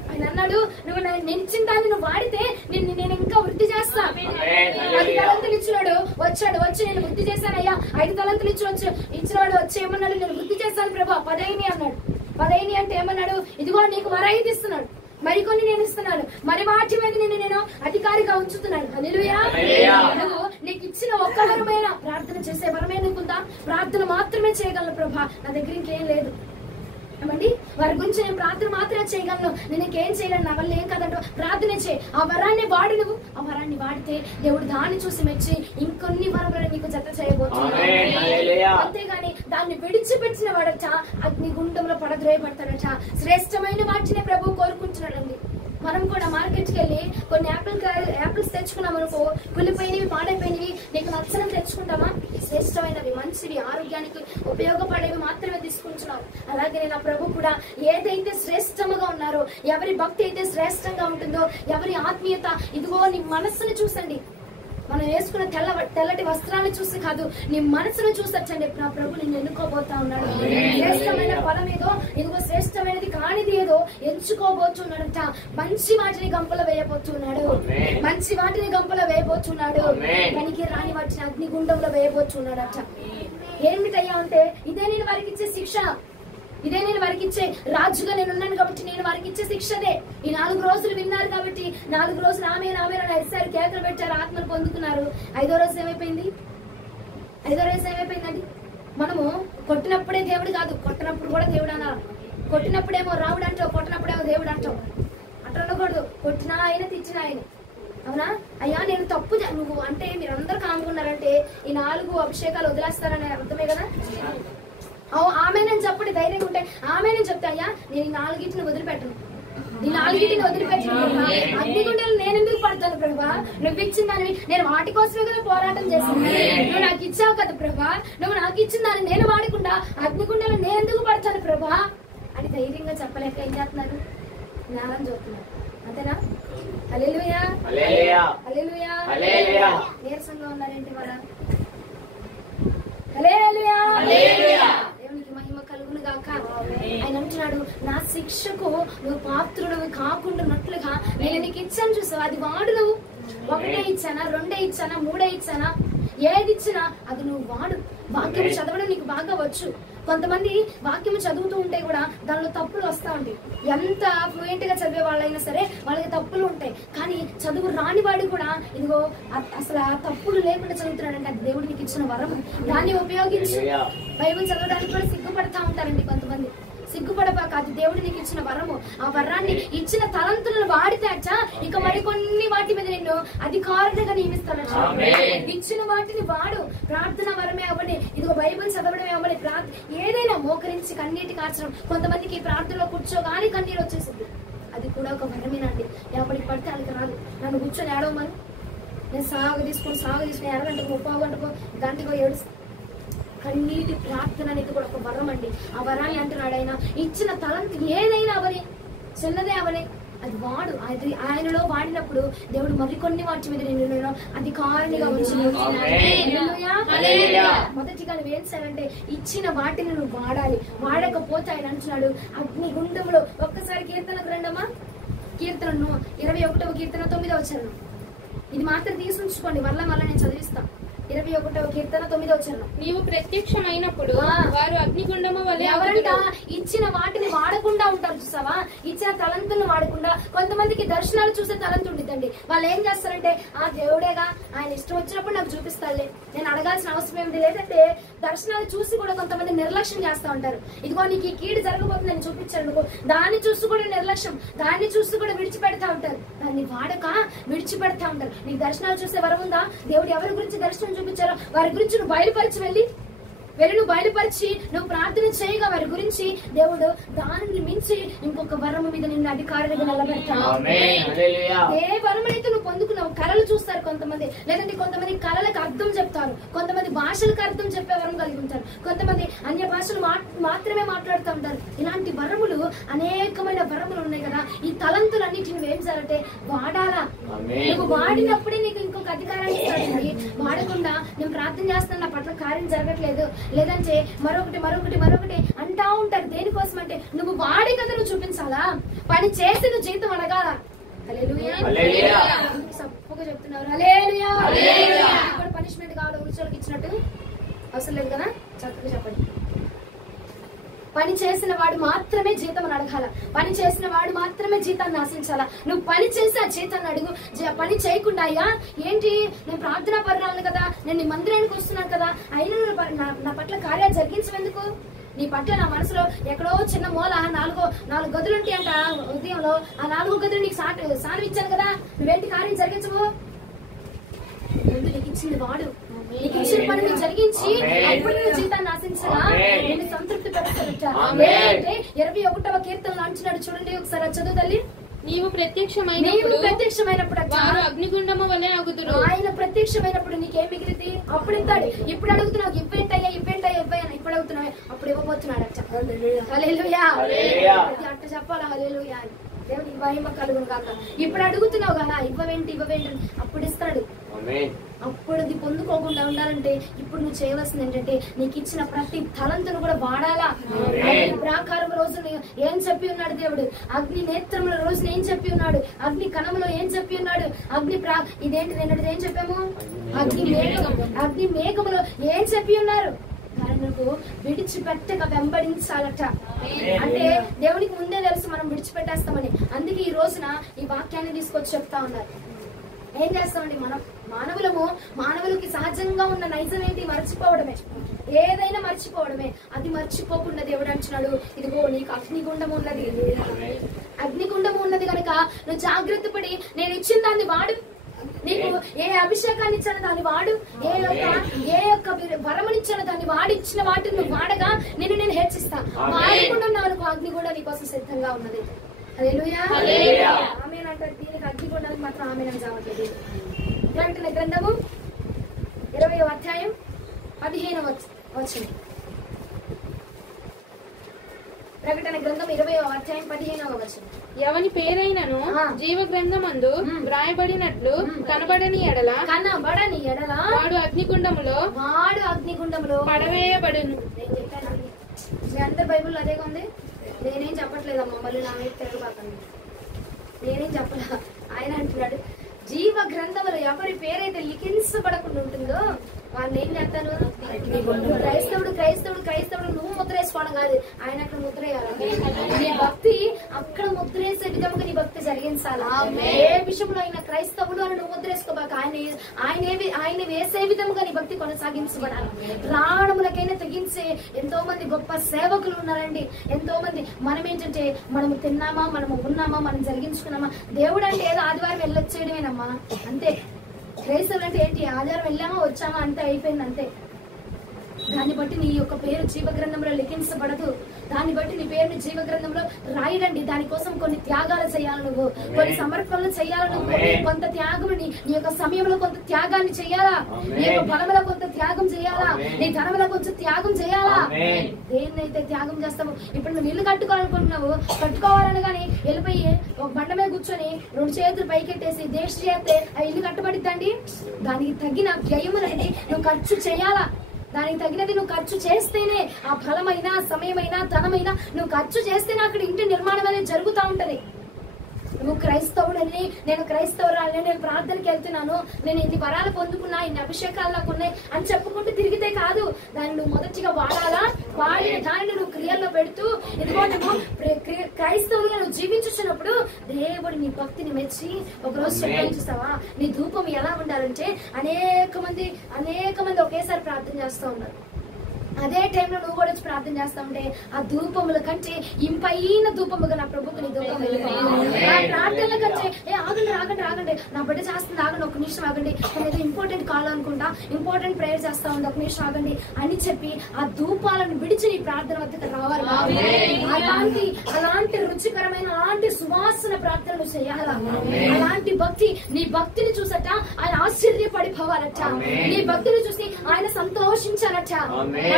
ఆయన అన్నాడు, నువ్వు నేను ఇచ్చిన దాన్ని నువ్వు వాడితే నేను ఇంకా వృద్ధి చేస్తా. 10 తలంతులు ఇచ్చినాడు, వచ్చి నేను వృద్ధి చేశానయ్యా. 5 తలంతులు ఇచ్చినవాడు వచ్చి ఏమన్నాడు, నేను వృద్ధి చేశాను ప్రభా, 10 అన్నాడు. 10 అంటే ఏమన్నాడు, ఇదిగో నీకు మరో 5 ఇస్తున్నాడు. మరికొన్ని నేను ఇస్తున్నాను, మరి వాటి మీద నేను అధికారిగా ఉంచుతున్నాను. హల్లెలూయా. నువ్వు నీకు ఇచ్చిన ఒక్క వరమైన ప్రార్థన చేసే వరమే నీకుందా? ప్రార్థన మాత్రమే చేయగలను ప్రభా, నా దగ్గర ఇంకేం లేదు. ఏమండి, వారి గురించి నేను ప్రార్థన మాత్రమే చేయగలను, నేను ఇంకేం చేయలేను, నా వల్ల ఏం కాదంటూ ప్రార్థన చేయి. ఆ వరాన్ని వాడి నువ్వు, ఆ వరాన్ని వాడితే దేవుడు దాన్ని చూసి మెచ్చి ఇంకొన్ని వరములను నీకు జత చేయబోతున్నాడు. అంతేగాని దాన్ని విడిచిపెట్టిన వాడట అగ్నిగుండంలో పడద్రోయబడతాడట. శ్రేష్టమైన వాటిని ప్రభు కోరుకుంటున్నాడండి. మనం కూడా మార్కెట్కి వెళ్ళి కొన్ని యాపిల్స్ తెచ్చుకున్నాం అనుకో, కుళ్ళిపోయినవి పాడైపోయినవి నీకు నచ్చని తెచ్చుకుంటామా? శ్రేష్టమైనవి, మంచివి, ఆరోగ్యానికి ఉపయోగపడేవి మాత్రమే తీసుకుంటున్నావు. అలాగే నా ప్రభు కూడా ఏదైతే శ్రేష్టముగా ఉన్నారో, ఎవరి భక్తి అయితే శ్రేష్టంగా ఉంటుందో, ఎవరి ఆత్మీయత, ఇదిగో నీ మనస్సుని చూసండి. మనం వేసుకున్న తెల్లటి వస్త్రాన్ని చూసి కాదు, నీ మనసును చూసొచ్చండి. నా ప్రభు నిన్ను ఎన్నుకోబోతా ఉన్నాడు. శ్రేష్టమైన ఫలం ఏదో, ఇదిగో శ్రేష్టమైనది కానిది ఏదో ఎంచుకోబోతున్నాడట. మంచి వాటిని గంపలో వేయబోతున్నాడు, మంచి వాటిని గంపలో వేయబోతున్నాడు, పనికి రాని వాటిని అగ్నిగుండంలో వేయబోతున్నాడట. ఏమిటయ్యా అంటే, ఇదే నేను వారికి ఇచ్చే శిక్ష, ఇదే నేను వారికి ఇచ్చే రాజుగా నేను ఉన్నాను కాబట్టి నేను వారికి ఇచ్చే శిక్షదే. ఈ 4 రోజులు విన్నారు కాబట్టి 4 రోజులు ఆమె ఎస్సారు, కేకలు పెట్టారు, ఆత్మలు పొందుకున్నారు. 5వ రోజు ఏమైపోయింది? 5వ రోజు ఏమైపోయిందండి? మనము కొట్టినప్పుడే దేవుడు కాదు, కొట్టినప్పుడు కూడా దేవుడు అన్నారు. కొట్టినప్పుడేమో రావుడు అంటావు, కొట్టినప్పుడేమో దేవుడు అంటావు. అట్లా ఉండకూడదు. కొట్టినా ఆయన, తెచ్చినా ఆయన. అవునా? అయ్యా నేను తప్పు నువ్వు అంటే మీరందరూ కాముకున్నారంటే ఈ 4 అభిషేకాలు వదిలేస్తారనే అర్థమే కదా. ఆమె నేను చెప్పండి, ధైర్యంగా ఉంటే ఆమె నేను చెప్తా, అయ్యా నేను 4 వదిలిపెట్టను, ఈ 4 వదిలిపెట్టను. అగ్నిగుండాలు నేను ఎందుకు పడతాను ప్రభా? నువ్వు ఇచ్చిన దాన్ని నేను వాటి కోసమే కదా పోరాటం చేసింది. నువ్వు నాకు ఇచ్చావు కదా ప్రభా, నువ్వు నాకు ఇచ్చిన దాన్ని నేను వాడకుండా అగ్నిగుండాలు నేను ఎందుకు పడతాను ప్రభా అని ధైర్యంగా చెప్పలేక ఏం చేస్తున్నారు? జ్ఞానం చూస్తున్నారు. అంతేనా? హల్లెలూయా, హల్లెలూయా, హల్లెలూయా. నీరసంగా ఉన్నారేంటి వాళ్ళ? హల్లెలూయా, హల్లెలూయా. దేవునికి మహిమ కలుగును గాక. ఆయన అంటున్నాడు, నా శిక్షకు నువ్వు పాత్రుడు కాకుండానట్లుగా నేను నీకు ఇచ్చాను చూసావు, అది వాడు. నువ్వు 1 ఇచ్చానా, 2 ఇచ్చానా, 3 ఇచ్చానా, ఏది ఇచ్చినా అది నువ్వు వాడు. వాక్యం చదవడం నీకు బాగా వచ్చు. కొంతమంది వాక్యం చదువుతూ ఉంటే కూడా దానిలో తప్పులు వస్తా ఉంటాయి. ఎంత ఫ్లూయెంట్ గా చదివే వాళ్ళైనా సరే వాళ్ళకి తప్పులు ఉంటాయి. కానీ చదువు రానివాడు కూడా ఇదిగో అసలు ఆ తప్పులు లేకుండా చదువుతున్నాడంటే అది దేవుడు నీకు ఇచ్చిన వరం. దాన్ని ఉపయోగించు. బైబిల్ చదవడానికి కూడా సిగ్గుపడతా ఉంటారండి కొంతమంది. సిగ్గుపడబాక, అది దేవుడు నీకు ఇచ్చిన వరము. ఆ వరాన్ని ఇచ్చిన తలంతులను వాడితే అచ్చ ఇక మరికొన్ని వాటి మీద నిన్ను అధికారులుగా నియమిస్తాడట. ఇచ్చిన వాటిని వాడు. ప్రార్థన వరమే అవ్వని, ఇదిగో బైబిల్ చదవడమే అవ్వని, ఏదైనా మోకరించి కన్నీటి కార్చడం. కొంతమందికి ప్రార్థనలో కూర్చోగానే కన్నీరు వచ్చేసింది, అది కూడా ఒక వరమేనండి. ఎవరికి పడితే వాళ్ళకి రాదు. నన్ను కూర్చొని ఏడవమని నేను సాగు తీసుకుని అరగంటకు 30 గంటకో ఏడుస్తాను. కన్నీటి ప్రార్థన అనేది కూడా ఒక వరం అండి. ఆ వరాన్ని అంటున్నాడు ఆయన, ఇచ్చిన తలంతి ఏదైనా అవని, చిన్నదే అవని, అది వాడు. అది ఆయనలో వాడినప్పుడు దేవుడు మరికొన్ని వాటి మీద నేను అధికారిగా ఉంచి మొదటిగా నువ్వేం చేయాలంటే ఇచ్చిన వాటిని నువ్వు వాడాలి. వాడకపోతే ఆయన అంటున్నాడు అగ్నిగుండంలో. ఒక్కసారి కీర్తనకు రండమ్మా. కీర్తనను 21వ కీర్తన 9వ వచనం. ఇది మాత్రం తీసుకుంచుకోండి, మళ్ళా నేను చదివిస్తాను. 21వ కీర్తన 9వ వచనం. నీవు ప్రత్యక్షమైనప్పుడు వారు అగ్నిగుండము వలె. ఎవరంట ఇచ్చిన వాటిని వాడకుండా ఉంటారు చూసావా? ఇచ్చిన తలంతులను వాడకుండా. కొంతమందికి దర్శనాలు చూసే తలంతు ఉండిద్దండి. వాళ్ళు ఏం చేస్తారంటే ఆ దేవుడేగా, ఆయన ఇష్టం వచ్చినప్పుడు నాకు చూపిస్తాడులే, నేను అడగాల్సిన అవసరం ఏమిటి. లేదంటే దర్శనాలు చూసి కూడా కొంతమంది నిర్లక్ష్యం చేస్తూ ఉంటారు. ఇదిగో నీకు ఈ కీడు జరగబోతుందని చూపించాడు, దాన్ని చూసి కూడా నిర్లక్ష్యం, దాన్ని చూసి కూడా విడిచిపెడతా ఉంటారు. దాన్ని వాడక విడిచిపెడతా ఉంటారు. నీకు దర్శనాలు చూసే వరం ఉందా? దేవుడు ఎవరి గురించి దర్శనం చూపించారో వారి గురించి నువ్వు బయలుపరిచి వెళ్ళి నువ్వు బయలుపరిచి నువ్వు ప్రార్థన చేయగా వారి గురించి దేవుడు దానిని మించి ఇంకొక వరము మీద నిన్ను అధికారులుగా నిలబెడతాడు. ఏ వరమునైతే నువ్వు పొందుకున్నావు. కళలు చూస్తారు కొంతమంది, లేదంటే కొంతమంది కళలకు అర్థం చెప్తారు, కొంతమంది భాషలకు అర్థం చెప్పే వరం కలిగి ఉంటారు, కొంతమంది అన్య భాషలు మాత్రమే మాట్లాడుతూ ఉంటారు. ఇలాంటి వరములు అనేకమైన వరములు ఉన్నాయి కదా. ఈ తలంతులన్నిటిని నువ్వేం చేయాలంటే వాడాలా. నువ్వు వాడినప్పుడే నీకు ఇంకొక అధికారాన్ని ఇస్తాడండి. వాడకుండా నేను ప్రార్థన చేస్తాను, నా పట్ల కార్యం జరగట్లేదు, లేదంటే మరొకటి అంటా ఉంటారు. దేనికోసం అంటే నువ్వు వాడే కదా నువ్వు చూపించాలా, పని చేసి నువ్వు జీవితం అడగాల. హల్లెలూయా సప్పుగా చెప్తున్నారు. హల్లెలూయా. ఇక్కడ పనిష్మెంట్ కావాలి, ఉద్యోగులకు ఇచ్చినట్టు అవసరం లేదు కదా. చక్కగా చెప్పండి. పని చేసిన వాడు మాత్రమే జీతం అడగాల, పని చేసిన వాడు మాత్రమే జీతాన్ని ఆశించాలా. నువ్వు పని చేసి ఆ జీతాన్ని అడుగు. పని చేయకుండా అయ్యా ఏంటి నేను ప్రార్థనా పరురాలను కదా, నేను నీ మందిరానికి వస్తున్నాను కదా, అయినా నా పట్ల కార్యాలు జరిగించవెందుకు? నీ పట్ల నా మనసులో ఎక్కడో చిన్న మూల నాలుగు గదులు ఉంటాయంట ఉదయంలో, ఆ 4 గదులు నీకు సానం ఇచ్చాను కదా, నువ్వేంటి కార్యం జరిగించవు? ముందు నీకు ఇచ్చింది వాడు, నీకు ఇచ్చిన పని నువ్వు జరిగించి అప్పుడు నువ్వు జీతాన్ని ఆశించగా నేను సంతృప్తి పరుస్తానట. 21వ కీర్తనలో అంటున్నాడు చూడండి, ఒకసారి చదువు తల్లి. నీవు ప్రత్యక్షమైనప్పుడు వారు అగ్నిగుండము వలె అగుదురు. ఆయన ప్రత్యక్షమైనప్పుడు నీకేం మిగిలింది? అప్పుడు ఇస్తాడు. ఇప్పుడు అడుగుతున్నావు ఇవ్వేంటయ్యా ఇవ్వయ్యా, ఇప్పుడు అడుగుతున్నావు అప్పుడు ఇవ్వబోతున్నాడు అట్ట. హల్లెలూయా, అట్ట చెప్పాలా హల్లెలూయా అని. దేవుని మహిమ కలుగును కాక. ఇప్పుడు అడుగుతున్నావు కదా ఇవ్వవేంటి అప్పుడు ఇస్తాడు. అప్పుడు అది పొందుకోకుండా ఉండాలంటే ఇప్పుడు నువ్వు చేయవలసింది ఏంటంటే నీకు ఇచ్చిన ప్రతి తలంతును కూడా వాడాలా. అగ్ని ప్రాకారం రోజున ఏం చెప్పి ఉన్నాడు దేవుడు, అగ్ని నేత్రముల రోజున ఏం చెప్పి ఉన్నాడు, అగ్ని కణములో ఏం చెప్పి ఉన్నాడు, ఇదేంటి నిన్నటి ఏం చెప్పాము, అగ్ని మేఘములో ఏం చెప్పి ఉన్నారు. నువ్వు విడిచిపెట్టక వెంబడించాలట. అంటే దేవునికి ముందే తెలుసు మనం విడిచిపెట్టేస్తామని. అందుకే ఈ రోజున ఈ వాక్యాన్ని తీసుకొచ్చి చెప్తా ఉన్నారు. ఏం చేస్తామండి మనం మానవులకి సహజంగా ఉన్న నైజం ఏంటి? మర్చిపోవడమే, ఏదైనా మర్చిపోవడమే. అది మర్చిపోకుండా దేవుడు అంటున్నాడు ఇదిగో నీకు అగ్నిగుండం ఉన్నది, అగ్నిగుండం ఉన్నది కనుక నువ్వు జాగ్రత్త పడి నేను ఇచ్చిన దాన్ని వాడు. నీకు ఏ అభిషేకాన్ని ఇచ్చాను దాన్ని వాడు, ఏ యొక్క వరమునిచ్చాను దాన్ని వాడు. ఇచ్చిన వాటిని నువ్వు వాడగా నేను హెచ్చిస్తా. వాడకుండా నాకు అగ్నిగుండం నీకోసం సిద్ధంగా ఉన్నది. హల్లెలూయా, ఆమేన్ అంటారు. దీనికి అగ్నిగుండానికి మాత్రం ఆమేన్ చావట్లేదు. ప్రకటన గ్రంథము 20వ అధ్యాయం 15వ వచనం. ప్రకటన గ్రంథం 20వ అధ్యాయం 15వ వచనం. ఎవని పేరైనను జీవ గ్రంథమందు వ్రాయబడినట్లు కనబడని ఎడల వాడు అగ్నిగుండములో పడవేయబడును. నేను చెప్పాను మీ అందరి బైబుల్ అదేగా ఉంది. నేనేం చెప్పట్లేదమ్మా, మళ్ళీ నా మీద తిరగబాకండి. నేనేం చెప్పలే. ఆయన అంటున్నాడు జీవ గ్రంథములు ఎవరి పేరైతే లిఖించబడకుండా ఉంటుందో వాళ్ళని ఏం చేస్తాను? క్రైస్తవుడు నువ్వు ముద్ర వేసుకోవడం కాదు, ఆయన అక్కడ ముద్ర వేయాలి. నీ భక్తి అక్కడ ముద్ర వేసే విధంగా నీ భక్తి జరిగించాలా. ఏ విషయంలో అయినా క్రైస్తవుడు అని నువ్వు ముద్ర వేసుకోబాక, ఆయన వేసే విధంగా నీ భక్తి కొనసాగించబడాలి. ప్రాణములకైనా తెగించే ఎంతో మంది గొప్ప సేవకులు ఉన్నారండి. ఎంతో మంది మనం ఏంటంటే మనము తిన్నామా, మనము ఉన్నామా, మనం జరిగించుకున్నామా. దేవుడు అంటే ఏదో ఆదివారం వెళ్ళొచ్చేయడమేనమ్మా, అంతే. క్రైస్తవులు అంటే ఏంటి? ఆదివారం వెళ్ళామా వచ్చామా అంతే, అయిపోయింది అంతే. దాన్ని బట్టి నీ యొక్క పేరు జీవ గ్రంథంలో లిఖించబడదు. దాన్ని బట్టి నీ పేరుని జీవ గ్రంథంలో రాయడండి. దానికోసం కొన్ని త్యాగాలు చేయాలి, నువ్వు కొన్ని సమర్పణలు చేయాలి, నువ్వు కొంత త్యాగం, నీ యొక్క సమయంలో కొంత త్యాగాన్ని చేయాలా, నీ యొక్క బలంలో కొంత త్యాగం చేయాలా, నీ ధనంలో కొంచెం త్యాగం చేయాలా. దేన్నైతే త్యాగం చేస్తావు? ఇప్పుడు నువ్వు ఇల్లు కట్టుకోవాలనుకుంటున్నావు, కట్టుకోవాలని కానీ వెళ్ళిపోయి ఒక బండ మీద కూర్చొని 2 చేతులు పైకెట్టేసి దేశ చేస్తే ఆ ఇల్లు కట్టబడిద్దండి. దానికి తగిన వ్యయమునండి నువ్వు ఖర్చు చేయాలా. దానికి తగినది నువ్వు ఖర్చు చేస్తేనే ఆ ఫలమైనా సమయమైనా ధనమైనా నువ్వు ఖర్చు చేస్తేనే అక్కడ ఇంటి నిర్మాణం అనేది జరుగుతూ ఉంటది. నువ్వు క్రైస్తవుడని, నేను క్రైస్తవురాలని, నేను ప్రార్థనకి వెళ్తున్నాను, నేను ఇన్ని వరాలు పొందుకున్నా, ఇన్ని అభిషేకాలు నాకు ఉన్నాయి అని చెప్పుకుంటూ తిరిగితే కాదు. దాన్ని నువ్వు మొదటిగా వాడాలా. వాడిన దానిని నువ్వు క్రియల్లో పెడుతూ ఇదిగో నువ్వు క్రైస్తవులుగా నువ్వు జీవించున్నప్పుడు దేవుడు నీ భక్తిని మెచ్చి ఒకరోజు చూస్తావా. నీ ధూపం ఎలా ఉండాలంటే అనేక మంది ఒకేసారి ప్రార్థన చేస్తూ ఉన్నారు. అదే టైంలో నువ్వు కూడా వచ్చి ప్రార్థన చేస్తా ఉంటే ఆ ధూపముల కంటే ఇంపైన ధూపముగా నా ప్రభుకు నీ ధూపం వెళ్ళిపోయింది. ఆ ప్రార్థనల కంటే ఆగండి నా బిడ్డ చేస్తుంది, ఆగండి ఒక నిమిషం ఆగండి, నేను ఇంపార్టెంట్ కాల్ అనుకుంటా, ఇంపార్టెంట్ ప్రేయర్ చేస్తా ఉంది, ఒక నిమిషం ఆగండి అని చెప్పి ఆ ధూపాలను విడిచి నీ ప్రార్థన వద్దకు రావాలి. అలాంటి రుచికరమైన అలాంటి సువాసన ప్రార్థన నువ్వు చేయాలా. అలాంటి భక్తి, నీ భక్తిని చూసట ఆయన ఆశ్చర్యపడిపోవాలట. నీ భక్తిని చూసి ఆయన సంతోషించాలట.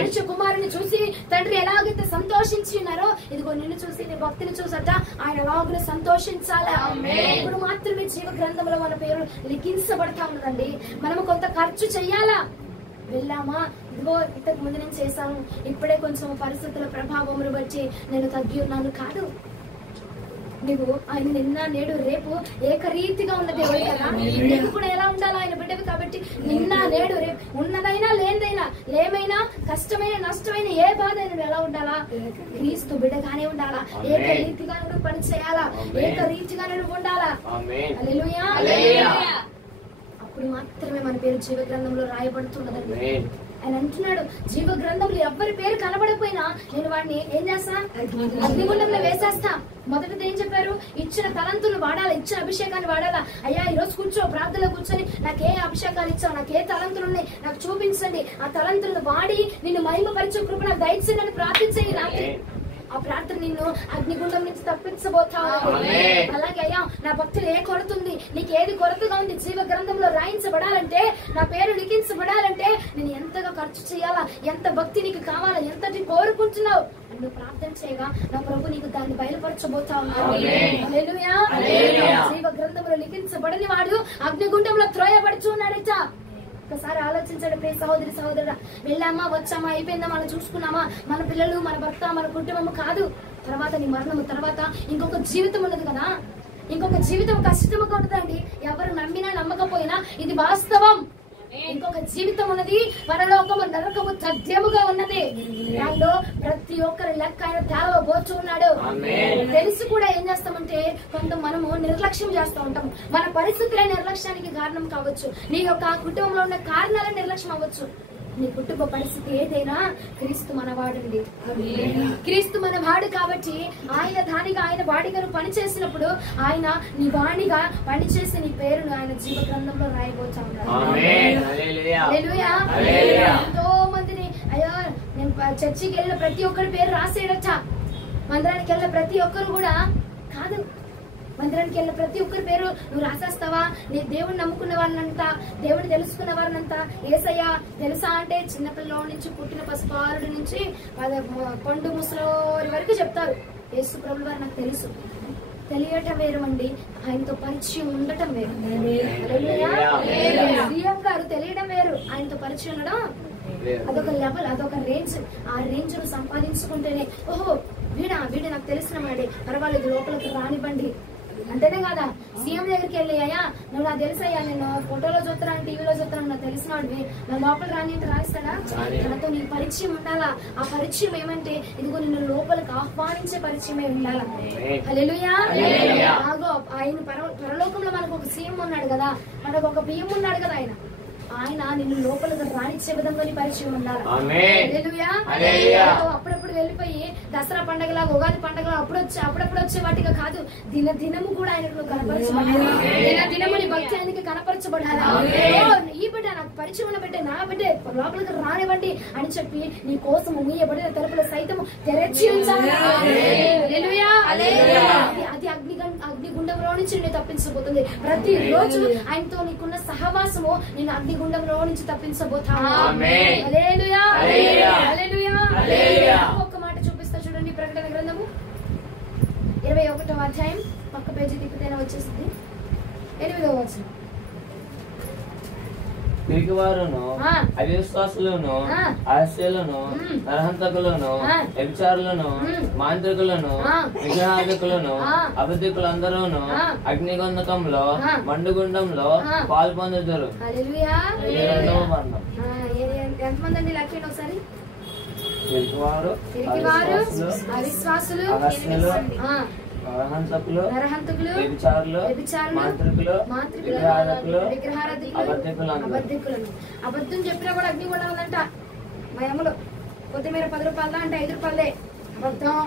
మనిషి కుమారుని చూసి తండ్రి ఎలాగైతే సంతోషించి ఉన్నారో ఇదిగో నిన్ను చూసి నీ భక్తిని చూసట ఆయన ఎలాగో సంతోషించాలా. ఇప్పుడు మాత్రమే జీవ గ్రంథంలో మన పేరు లిఖించబడతా ఉన్నదండి. మనము కొంత ఖర్చు చెయ్యాలా. వెళ్ళామా, ఇదిగో ఇంతకు ముందు నేను చేశాను, ఇప్పుడే కొంచెం పరిస్థితుల ప్రభావమును బట్టి నేను తగ్గి ఉన్నాను కాదు. నువ్వు ఆయన నిన్న నేడు రేపు ఏకరీతిగా ఉన్న దేవుడు కదా. నీకు కూడా ఎలా ఉండాలా? ఆయన బిడ్డవి కాబట్టి నిన్న నేడు రేపు ఉన్నదైనా లేనిదైనా ఏమైనా కష్టమైన నష్టమైన ఏ బాధ అయినా ఎలా ఉండాలా? క్రీస్తు బిడ్డగానే ఉండాలా. ఏకరీతిగా నువ్వు పని చేయాలా, ఏకరీతిగా నువ్వు ఉండాలా. హల్లెలూయా. అప్పుడు మాత్రమే మన పేరు జీవ గ్రంథంలో రాయబడుతున్నదండి. ఆయన అంటున్నాడు, జీవ గ్రంథంలో ఎవరి పేరు కనబడకపోయినా నేను వాడిని ఏం చేస్తా? అగ్నిగుండంలో వేసేస్తా. మొదటిది ఏం చెప్పారు? ఇచ్చిన తలంతులు వాడాలా, ఇచ్చిన అభిషేకాన్ని వాడాలా. అయ్యా ఈ రోజు కూర్చో, ప్రార్థనలో కూర్చొని నాకే అభిషేకాలు ఇచ్చావు, నాకే తలంతులు ఉన్నాయి, నాకు చూపించండి. ఆ తలంతులను వాడి నిన్ను మహిమపరిచే కృప నాకు దయచేయండి అని ప్రార్థించేయి రాత్రి. ఆ ప్రార్థన నిన్ను అగ్నిగుండం నుంచి తప్పించబోతావు. అలాగే అయ్యా నా భక్తులు ఏ కొరత ఉంది, నీకు ఏది కొరతగా ఉంది, జీవ గ్రంథంలో రాయించబడాలంటే, నా పేరు లిఖించబడాలంటే నేను ఎంతగా ఖర్చు చేయాలా, ఎంత భక్తి నీకు కావాలా, ఎంతటి కోరుకుంటున్నావు నువ్వు ప్రార్థన చేయగా నా ప్రభు నీకు దాన్ని బయలుపరచబోతా ఉన్నాడు. హల్లెలూయా. జీవ గ్రంథంలో లిఖించబడని వాడు అగ్నిగుండంలో త్రోయబడుచున్నాడట. ఒకసారి ఆలోచించండి ప్రియ సహోదరి సహోదరుడా. వెళ్ళామా వచ్చామా అయిపోయిందా, మనం చూసుకున్నామా, మన పిల్లలు మన భర్త మన కుటుంబము కాదు. తర్వాత నీ మరణము తర్వాత ఇంకొక జీవితం ఉన్నది కదా. ఇంకొక జీవితం కష్టముగా ఉంటుందండి. ఎవరు నమ్మినా నమ్మకపోయినా ఇది వాస్తవం. ఇంకొక జీవితం ఉన్నది, పరలోకము నరకము తథ్యముగా ఉన్నది. దానిలో ప్రతి ఒక్కరి లెక్క ఆయన తేలబోచు ఉన్నాడు. తెలిసి కూడా ఏం చేస్తామంటే కొంత మనము నిర్లక్ష్యం చేస్తూ ఉంటాము. మన పరిస్థితులే నిర్లక్ష్యానికి కారణం కావచ్చు. నీ యొక్క కుటుంబంలో ఉన్న కారణాలే నిర్లక్ష్యం అవ్వచ్చు. నీ కుటుంబ పరిస్థితి ఏదైనా క్రీస్తు మనవాడండి. క్రీస్తు మనవాడు కాబట్టి ఆయన దానిగా ఆయన వాడిగా పని చేసినప్పుడు ఆయన నీ వాణిగా పని చేసి నీ పేరును ఆయన జీవ గ్రంథంలో రాయబోతా ఉన్నాడు. ఎంతో మందిని అయ్యో నేను చర్చికి వెళ్ళిన ప్రతి ఒక్కరి పేరు రాసేయడట. మందిరానికి వెళ్ళిన ప్రతి ఒక్కరు కూడా కాదు. మందిరానికి వెళ్ళిన ప్రతి ఒక్కరి పేరు నువ్వు రాసేస్తావా? నీ దేవుడిని నమ్ముకున్న వారినంతా, దేవుడిని తెలుసుకున్న వారినంతా యేసయ్య తెలుసా అంటే చిన్నపిల్ల నుంచి పుట్టిన పసిపారుడి నుంచి పండు ముసలోరి వరకు చెప్తారు. యేసు ప్రభువు వారు నాకు తెలుసు. తెలియటం వేరు అండి, ఆయనతో పరిచయం ఉండటం వేరు. సీఎం గారు తెలియడం వేరు, ఆయనతో పరిచయం ఉండడం అదొక లెవెల్, అదొక రేంజ్. ఆ రేంజ్ ను సంపాదించుకుంటేనే ఓహో వీడు నాకు తెలిసిన వాడే, పర్వాలేదు లోపలికి రానివ్వండి అంతేనే కదా. సీఎం దగ్గరికి వెళ్ళి అయ్యా నువ్వు నాకు తెలుసయ్యా, నేను ఫోటోలో చూస్తున్నాను టీవీలో చూస్తున్నాను, నాకు తెలిసిన వాడివి, నా లోపల రాని అంటే రాయిస్తాడా? నాతో నీ పరిచయం ఉండాలా. ఆ పరిచయం ఏమంటే ఇదిగో నిన్ను లోపలికి ఆహ్వానించే పరిచయమే ఉండాలా. హల్లెలూయా. ఆయన పరలోకంలో మనకు ఒక సీఎం ఉన్నాడు కదా, మనకు ఒక బియ్యం ఉన్నాడు కదా. ఆయన నిన్ను లోపలికి రానిచ్చే విధంగా నీ పరిచయం ఉండాలి. అప్పుడప్పుడు వెళ్ళిపోయి దసరా పండగలా ఉగాది పండగలా అప్పుడప్పుడు వచ్చే వాటిగా కాదు, దినము కూడా ఆయనకు కనపరచబడాలి. దినము నీ భక్తి ఆయనకి కనపరచబడాలి. ఈ బిడ్డ నాకు పరిచయం ఉన్న బిడ్డ, నా బిడ్డ లోపలికి రానివ్వండి అని చెప్పి నీ కోసం మూయబడిన తలుపుల సైతం తెరచి ఉంచాలి. అది అగ్నిగుండంలో నుంచి నేను తప్పించబోతుంది. ప్రతి రోజు ఆయనతో నీకున్న సహవాసము నేను అగ్నిగుండంలో నుంచి తప్పించబోతాను. ఒక్క మాట చూపిస్తా చూడండి. ప్రకటన గ్రంథము 21వ అధ్యాయం పక్క పేజీ తిప్పితేనే వచ్చేసింది. 8వ వచనం. పిరికివారును అవిశ్వాసులను ఆశలను నరహంతకులను వ్యభిచారులను మాంత్రికులను విగ్రహాధికులను అబద్ధికులందరూను అగ్నిగంధకంలో మండుగుండంలో పాల్పొందుతారు. ఎంతమంది లెక్కండి ఒకసారి. పిరికివారు అవిశ్వాసులు నరహంతకులు వ్యభిచారులు మాంత్రికులు అబద్ధికులను. అబద్ధం చెప్పినా కూడా అగ్ని కూడా ఉందంట. మయములు కొత్తిమీర 10 రూపాయలదా అంటే 5 రూపాయలదే అబద్ధం.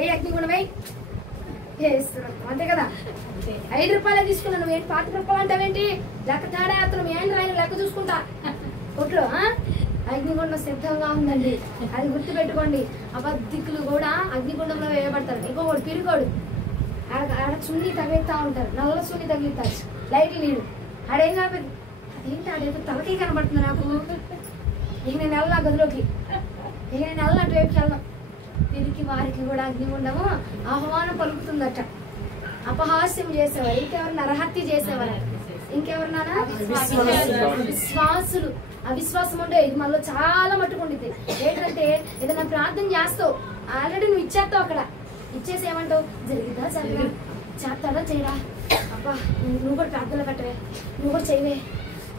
ఏ అగ్నిగుణమై అంతే కదా. 5 రూపాయలే తీసుకున్నాను, నువ్వు ఏంటి 40 రూపాయలు అంటావేంటి? లెక్క తేడా అతను ఏం రాయను, లెక్క చూసుకుంటా కొట్లో. అగ్నిగుండం సిద్ధంగా ఉందండి, అది గుర్తు పెట్టుకోండి. అబద్ధికులు కూడా అగ్నిగుండంలో వేయబడతారు. ఇంకొకటి పిరుగోడు, ఆడ చున్నీ తగిలిస్తా ఉంటారు, నల్ల చున్నీ తగిలిస్తారు, లైట్ నీడు ఆడేం కనపడి అదేంటి ఆడేదో తలకి కనపడుతుంది నాకు. ఇక నేను వెళ్ళా గదిలోకి, ఇక నేను వెళ్ళిన అటువైపుకి వెళ్ళను. పిరికి వారికి కూడా అగ్నిగుండము ఆహ్వానం పలుకుతుందట. అపహాస్యం చేసేవారు, ఇంకెవరు నరహత్య చేసేవారు, ఇంకెవరినానా విశ్వాసులు. అవిశ్వాసం ఉండే ఇది మనలో చాలా మట్టుకుండిద్ది. ఏంటంటే ఏదైనా ప్రార్థన చేస్తావు, ఆల్రెడీ నువ్వు ఇచ్చేస్తావు, అక్కడ ఇచ్చేసి ఏమంటావు జరిగిద్దా జరగదా చేస్తాడా చేయడా? అబ్బా నువ్వు కూడా ప్రార్థనలు కట్టవే, నువ్వు కూడా చేయవే,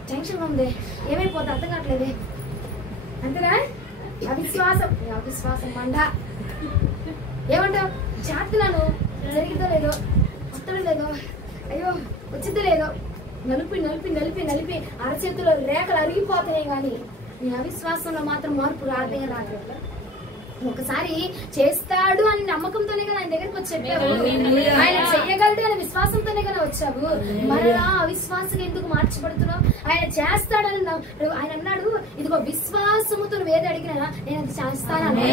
టెన్షన్గా ఉంది, ఏమైపోతే అర్థం కావట్లేదే అంతేనా? అవిశ్వాసం మండ. ఏమంటావు? చేస్తున్నాను, జరిగిద్దో లేదో, వస్తుందో లేదో, అయ్యో వచ్చిద్దో లేదో, నలిపి అరచేతిలో రేఖలు అరిగిపోతున్నాయి. కానీ నీ అవిశ్వాసంలో మాత్రం మార్పు రాదే రాదు. ఒకసారి చేస్తాడు అని నమ్మకంతోనే కదా ఆయన దగ్గరికి వచ్చి చెప్పావు. ఆయన చెయ్యగలడు అనే విశ్వాసంతోనే కదా వచ్చావు. మరలా అవిశ్వాసంగా ఎందుకు మార్చబడుతున్నావు? ఆయన చేస్తాడని ఆయన అన్నాడు, ఇదిగో విశ్వాసముతో నువ్వు ఏది అడిగినా నేను అది చేస్తానని.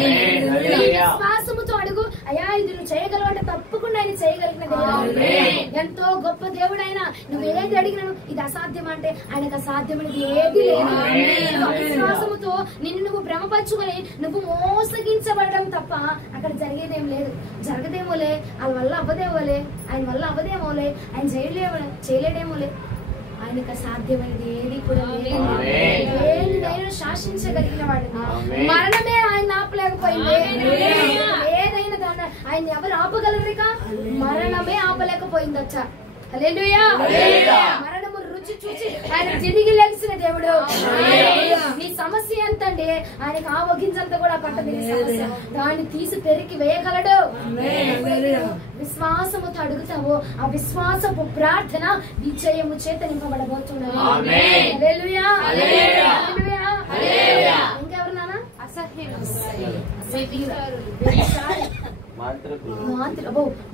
విశ్వాసముతో అడుగు, అయ్యా ఇది నువ్వు చేయగలవు అంటే తప్పకుండా ఆయన చేయగలిగిన దేవుడు. ఎంతో గొప్ప దేవుడు ఆయన. నువ్వు ఏది అడిగినా ఇది అసాధ్యం అంటే ఆయనకు అసాధ్యమైనది ఏది లేదు. అవిశ్వాసముతో నిన్ను నువ్వు భ్రమపరచుకొని నువ్వు మోసగించబడడం తప్ప అక్కడ జరిగేదేం లేదు. జరగదేమోలే, వాళ్ళ వల్ల అవ్వదేమోలే, ఆయన వల్ల అవ్వదేమోలే, ఆయన చేయలేడేమోలే. ఆయనకు అసాధ్యమైనది ఏది కూడా లేదు. శాసించగలిగిన వాడు. మరణమే ఆయన ఆపలేకపోయింది. ఏదైనా దాన్ని ఆయన ఎవరు ఆపగలరిక? మరణమే ఆపలేకపోయిందచ్చ. హల్లెలూయా. మరణము రుచి చూసి ఆయన తిరిగి లేచిన దేవుడు. నీ సమస్య ఎంత అంటే ఆయనకు ఆవగించంత కూడా పట్టదు. దాన్ని తీసి పెరికి వేయగలడు. విశ్వాసముతో అడుగుతావు, ఆ విశ్వాసపు ప్రార్థన విజయము చేత నింపబడబోతున్నది. ఇంకెవరు నాన్న?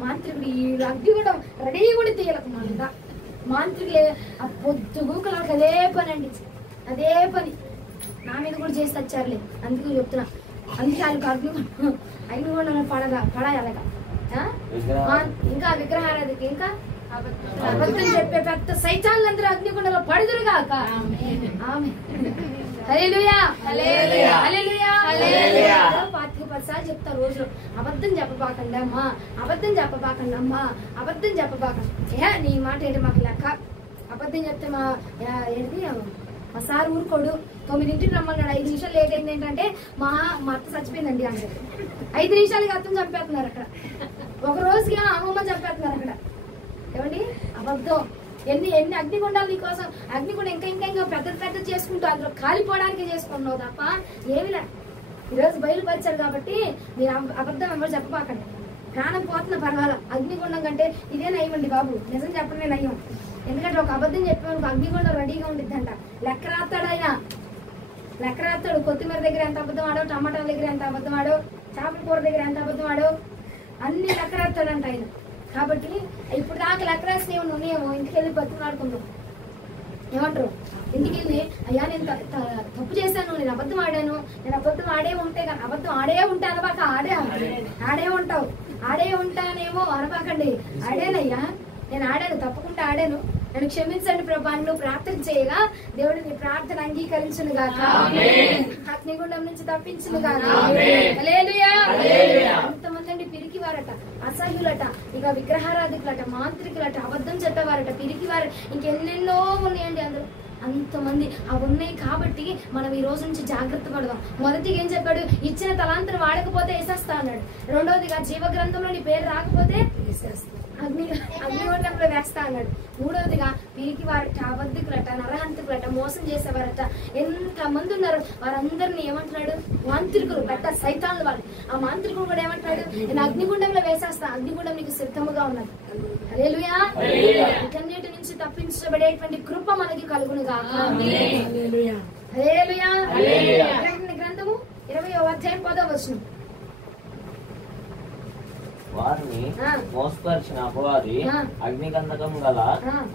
మాంత్రికుడు ఈ అగ్ని కూడా రెడీ కూడా తీయలకు మాట. మాంత్రికులే ఆ పొద్దుగూకలకు అదే పని అండి, అదే పని. నా మీద కూడా చేసి వచ్చారులే, అందుకు చెప్తున్నా. అందుకే వాళ్ళకి అగ్ని కూడా పడాయలగా. ఇంకా విగ్రహారాధికి ఇంకా అబద్ధం చెప్పే పెద్ద సైతాన్లందరూ అగ్నిగుండంలో పడుదురుగాక. ఆమె హల్లెలూయా. పాతిక 10 సార్లు చెప్తా రోజులో, అబద్ధం చెప్పబాకండి అమ్మా, అబద్ధం చెప్పబాకండి అమ్మా, అబద్ధం చెప్పబాకండి. నీ మాట ఏంటి మాకు లెక్క? అబద్ధం చెప్తే ఏంటి మా సార్ ఊరుకోడు. 9 రమ్మన్నాడు, 5 నిమిషాలు లేట్ అయింది. ఏంటంటే మా అత్త చచ్చిపోయిందండి అంటే 5 నిమిషాలకి అర్థం చంపేస్తున్నారు అక్కడ. ఒక రోజుకి అమ్మమ్మ చంపేస్తున్నారు అక్కడ. ఏమండి అబద్ధం. ఎన్ని అగ్నిగుండాలు నీకోసం, అగ్నిగుండం ఇంకా పెద్ద చేసుకుంటూ అందులో కాలిపోవడానికి చేసుకుంటున్నావు తప్ప ఏమి లే. ఈరోజు బయలుపరిచారు కాబట్టి మీరు అబద్ధం ఎవరు చెప్పబాకండి. ప్రాణం పోతున్న పర్వాలా, అగ్నిగుండం కంటే ఇదే నయ్యండి బాబు. నిజం చెప్పండి నయ్యం. ఎందుకంటే ఒక అబద్ధం చెప్పాను, అగ్నిగుండం రెడీగా ఉండిద్దంట. లెక్క రాస్తాడు ఆయన, లెక్క రాస్తాడు. కొత్తిమీర దగ్గర ఎంత అబద్ధం ఆడో, టమాటాల దగ్గర ఎంత అబద్ధం ఆడో, చేపల కూర దగ్గర ఎంత అబద్ధం ఆడో అన్ని లెక్క రాస్తాడంట ఆయన. కాబట్టి ఇప్పుడు దాకా లెక్క రాసిన ఉన్నాయేమో ఇంటికి వెళ్ళి బతుకులాడుకుందాం. ఏమంటారు? ఇంటికి వెళ్ళి అయ్యా నేను తప్పు చేశాను, నేను అబద్ధం ఆడాను, నేను అబద్ధం ఆడే ఉంటే కానీ అబద్ధం ఆడే ఉంటా అనబాక. ఆడే ఉంటావు, ఆడే ఉంటానేమో అనబాకండి. ఆడేనయ్యా, నేను ఆడాను, తప్పకుండా ఆడాను, నన్ను క్షమించండి ప్రభా అని నువ్వు ప్రార్థన చేయగా దేవుడు నీ ప్రార్థన అంగీకరించును గాక, అగ్నిగుండం నుంచి తప్పించును గాక. హల్లెలూయా. అంతమంది అండి పిరికివారట, అసహ్యులట, ఇక విగ్రహారాధికులట, మాంత్రికులట, అబద్ధం చెప్పేవారట, పిరికివారు, ఇంకెన్నెన్నో ఉన్నాయండి అందులో. అంతమంది అవి ఉన్నాయి. కాబట్టి మనం ఈ రోజు నుంచి జాగ్రత్త పడదాం. మొదటిగా ఏం చెప్పాడు? ఇచ్చిన తలాంతరం వాడకపోతే వేసేస్తా అన్నాడు. రెండవదిగా జీవ గ్రంథంలో నీ పేరు రాకపోతే అగ్నిగుండంలో వేస్తా అన్నాడు. మూడవదిగా పిరికి వారట, అబద్ధికులట, నరహంతకులట, మోసం చేసేవారట ఎంత మంది ఉన్నారు. వారందరినీ ఏమంటున్నాడు? మాంత్రికులు, పెద్ద సైతాన్లు వాళ్ళు. ఆ మాంత్రికులు కూడా ఏమంటున్నాడు? నేను అగ్నిగుండంలో వేసేస్తా, అగ్నిగుండం నీకు సిద్ధముగా ఉన్నది. హల్లెలూయా. వీటన్నిటి నుంచి తప్పించబడేటువంటి కృప మనకి కలుగునుగా. హల్లెలూయా. గ్రంథము 20వ అధ్యాయం 10వ వచనం. వారిని మోసపరిచిన అపవాది అగ్నిగంధకం గల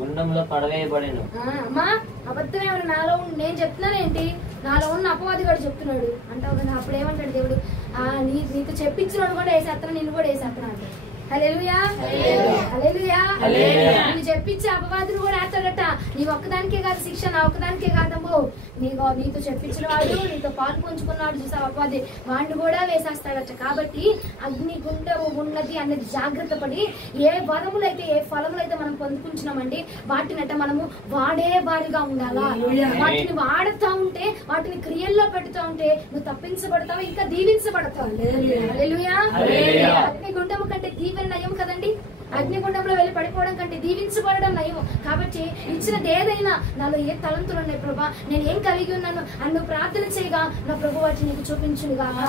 గుండంలో పడవేయబడెను. అమ్మా అబద్ధం ఏమైనా నాలో నేను చెప్తున్నానేంటి? నాలో ఉన్న అపవాది కూడా చెప్తున్నాడు అంటావు కదా. అప్పుడు ఏమంటాడు దేవుడు? నీకు చెప్పించినాడు కూడా వేసేస్తాను, నిన్ను కూడా వేసేస్తున్నాడు. హల్లెలూయా. నేను చెప్పించే అపవాదిని కూడా వేస్తాడట. నీ ఒక్కదానికే కాదు శిక్ష, నా ఒక్కదానికే కాదమ్మో, నీతో చెప్పించిన వాడు, నీతో పాలు పంచుకున్నాడు చూసావు అపవాది, వాడిని కూడా వేసేస్తాడట. కాబట్టి అగ్నిగుండము ఉన్నది అనేది జాగ్రత్త పడి ఏ వరములైతే ఏ ఫలములైతే మనం పొందుకుంటున్నామండి వాటినట మనము వాడే వారిగా ఉండాలా. వాటిని వాడుతూ ఉంటే, వాటిని క్రియల్లో పెడుతూ ఉంటే నువ్వు తప్పించబడతావు, ఇంకా దీవించబడతావు. హల్లెలూయా. అగ్నిగుండము కంటే దీవెన నయం కదండి. అగ్నిగుండంలో వెళ్ళి పడిపోవడం కంటే దీవించబడడం నయం. కాబట్టి ఇచ్చినది ఏదైనా, నాలో ఏ తలంతులు ఉన్నాయి ప్రభా, నేను ఏం కలిగి ఉన్నాను అని నువ్వు ప్రార్థన చేయగా నా ప్రభు వాటిని నీకు చూపించును గాక.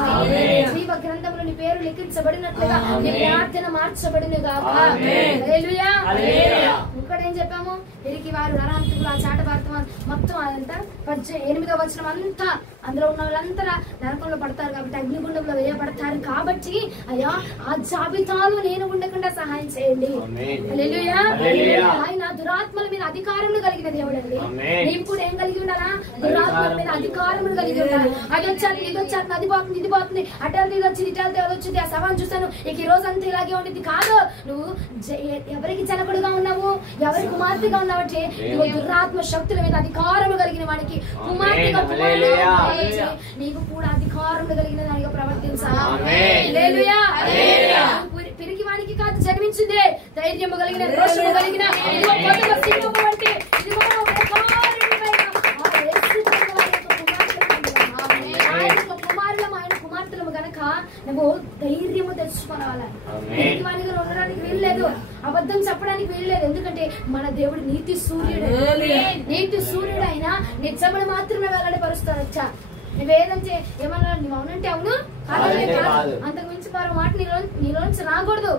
జీవ గ్రంథంలో నీ పేరు లిఖించబడినట్లుగా నీ ప్రార్థన మార్చబడిను గాక. హల్లెలూయా. ఇంకోటేం చెప్పాము, వీరికి వారు నరాంతకులు, ఆ చాట భారతం మొత్తం అదంతా 8వ వచనం అంతా అందులో ఉన్న వాళ్ళంతా నరకంలో పడతారు కాబట్టి, అగ్నిగుండంలో వేయబడతారు కాబట్టి అయ్యా ఆ జాబితాలో నేను ఉండకుండా సహాయం చేయండి. హల్లెలూయా. ఆయన దురాత్మల మీద అధికారములు కలిగిన దేవుడు అండి. నీవు కూడా ఏం కలిగి ఉండాలా? దురాత్మల మీద అధికారములు కలిగి ఉండాలి. అది వచ్చారు, ఇది వచ్చారు, అది పోతుంది, ఇది పోతుంది, అటల్ ఇది వచ్చింది, ఇటల్ అది వచ్చింది, ఆ సవాల్ చూస్తాను, ఇక ఈ రోజు అంతా ఇలాగే ఉంటుంది కాదు. నువ్వు ఎవరికి జనకుడుగా ఉన్నావు, ఎవరి కుమార్తెగా ఉన్నావంటే నువ్వు దురాత్మ శక్తుల మీద అధికారము కలిగిన వాడికి కుమార్తెగా నీకు కూడా అధికారములు కలిగిన దానిగా ప్రవర్తించాలి. పిరికి వానికి కాదు జన్మించిందే, ధైర్యము కలిగిన, రోషము కలిగిన కుమారులం, ఆయన కుమార్తెలము గనక నువ్వు ధైర్యము తెచ్చుకోవాలి. పిరికి వానిగా ఉండడానికి వీల్లేదు, అబద్ధం చెప్పడానికి వీల్లేదు. ఎందుకంటే మన దేవుడు నీతి సూర్యుడు. నీతి సూర్యుడు అయినా నిజములు మాత్రమే వెల్లడిపరుస్తాడచ్చా. నువ్వేదంటే ఏమన్నా నువ్వు అవునంటే అవును, కాదంటే కాదు, అంతకు మించి మరో మాట నీలోంచి రాకూడదు.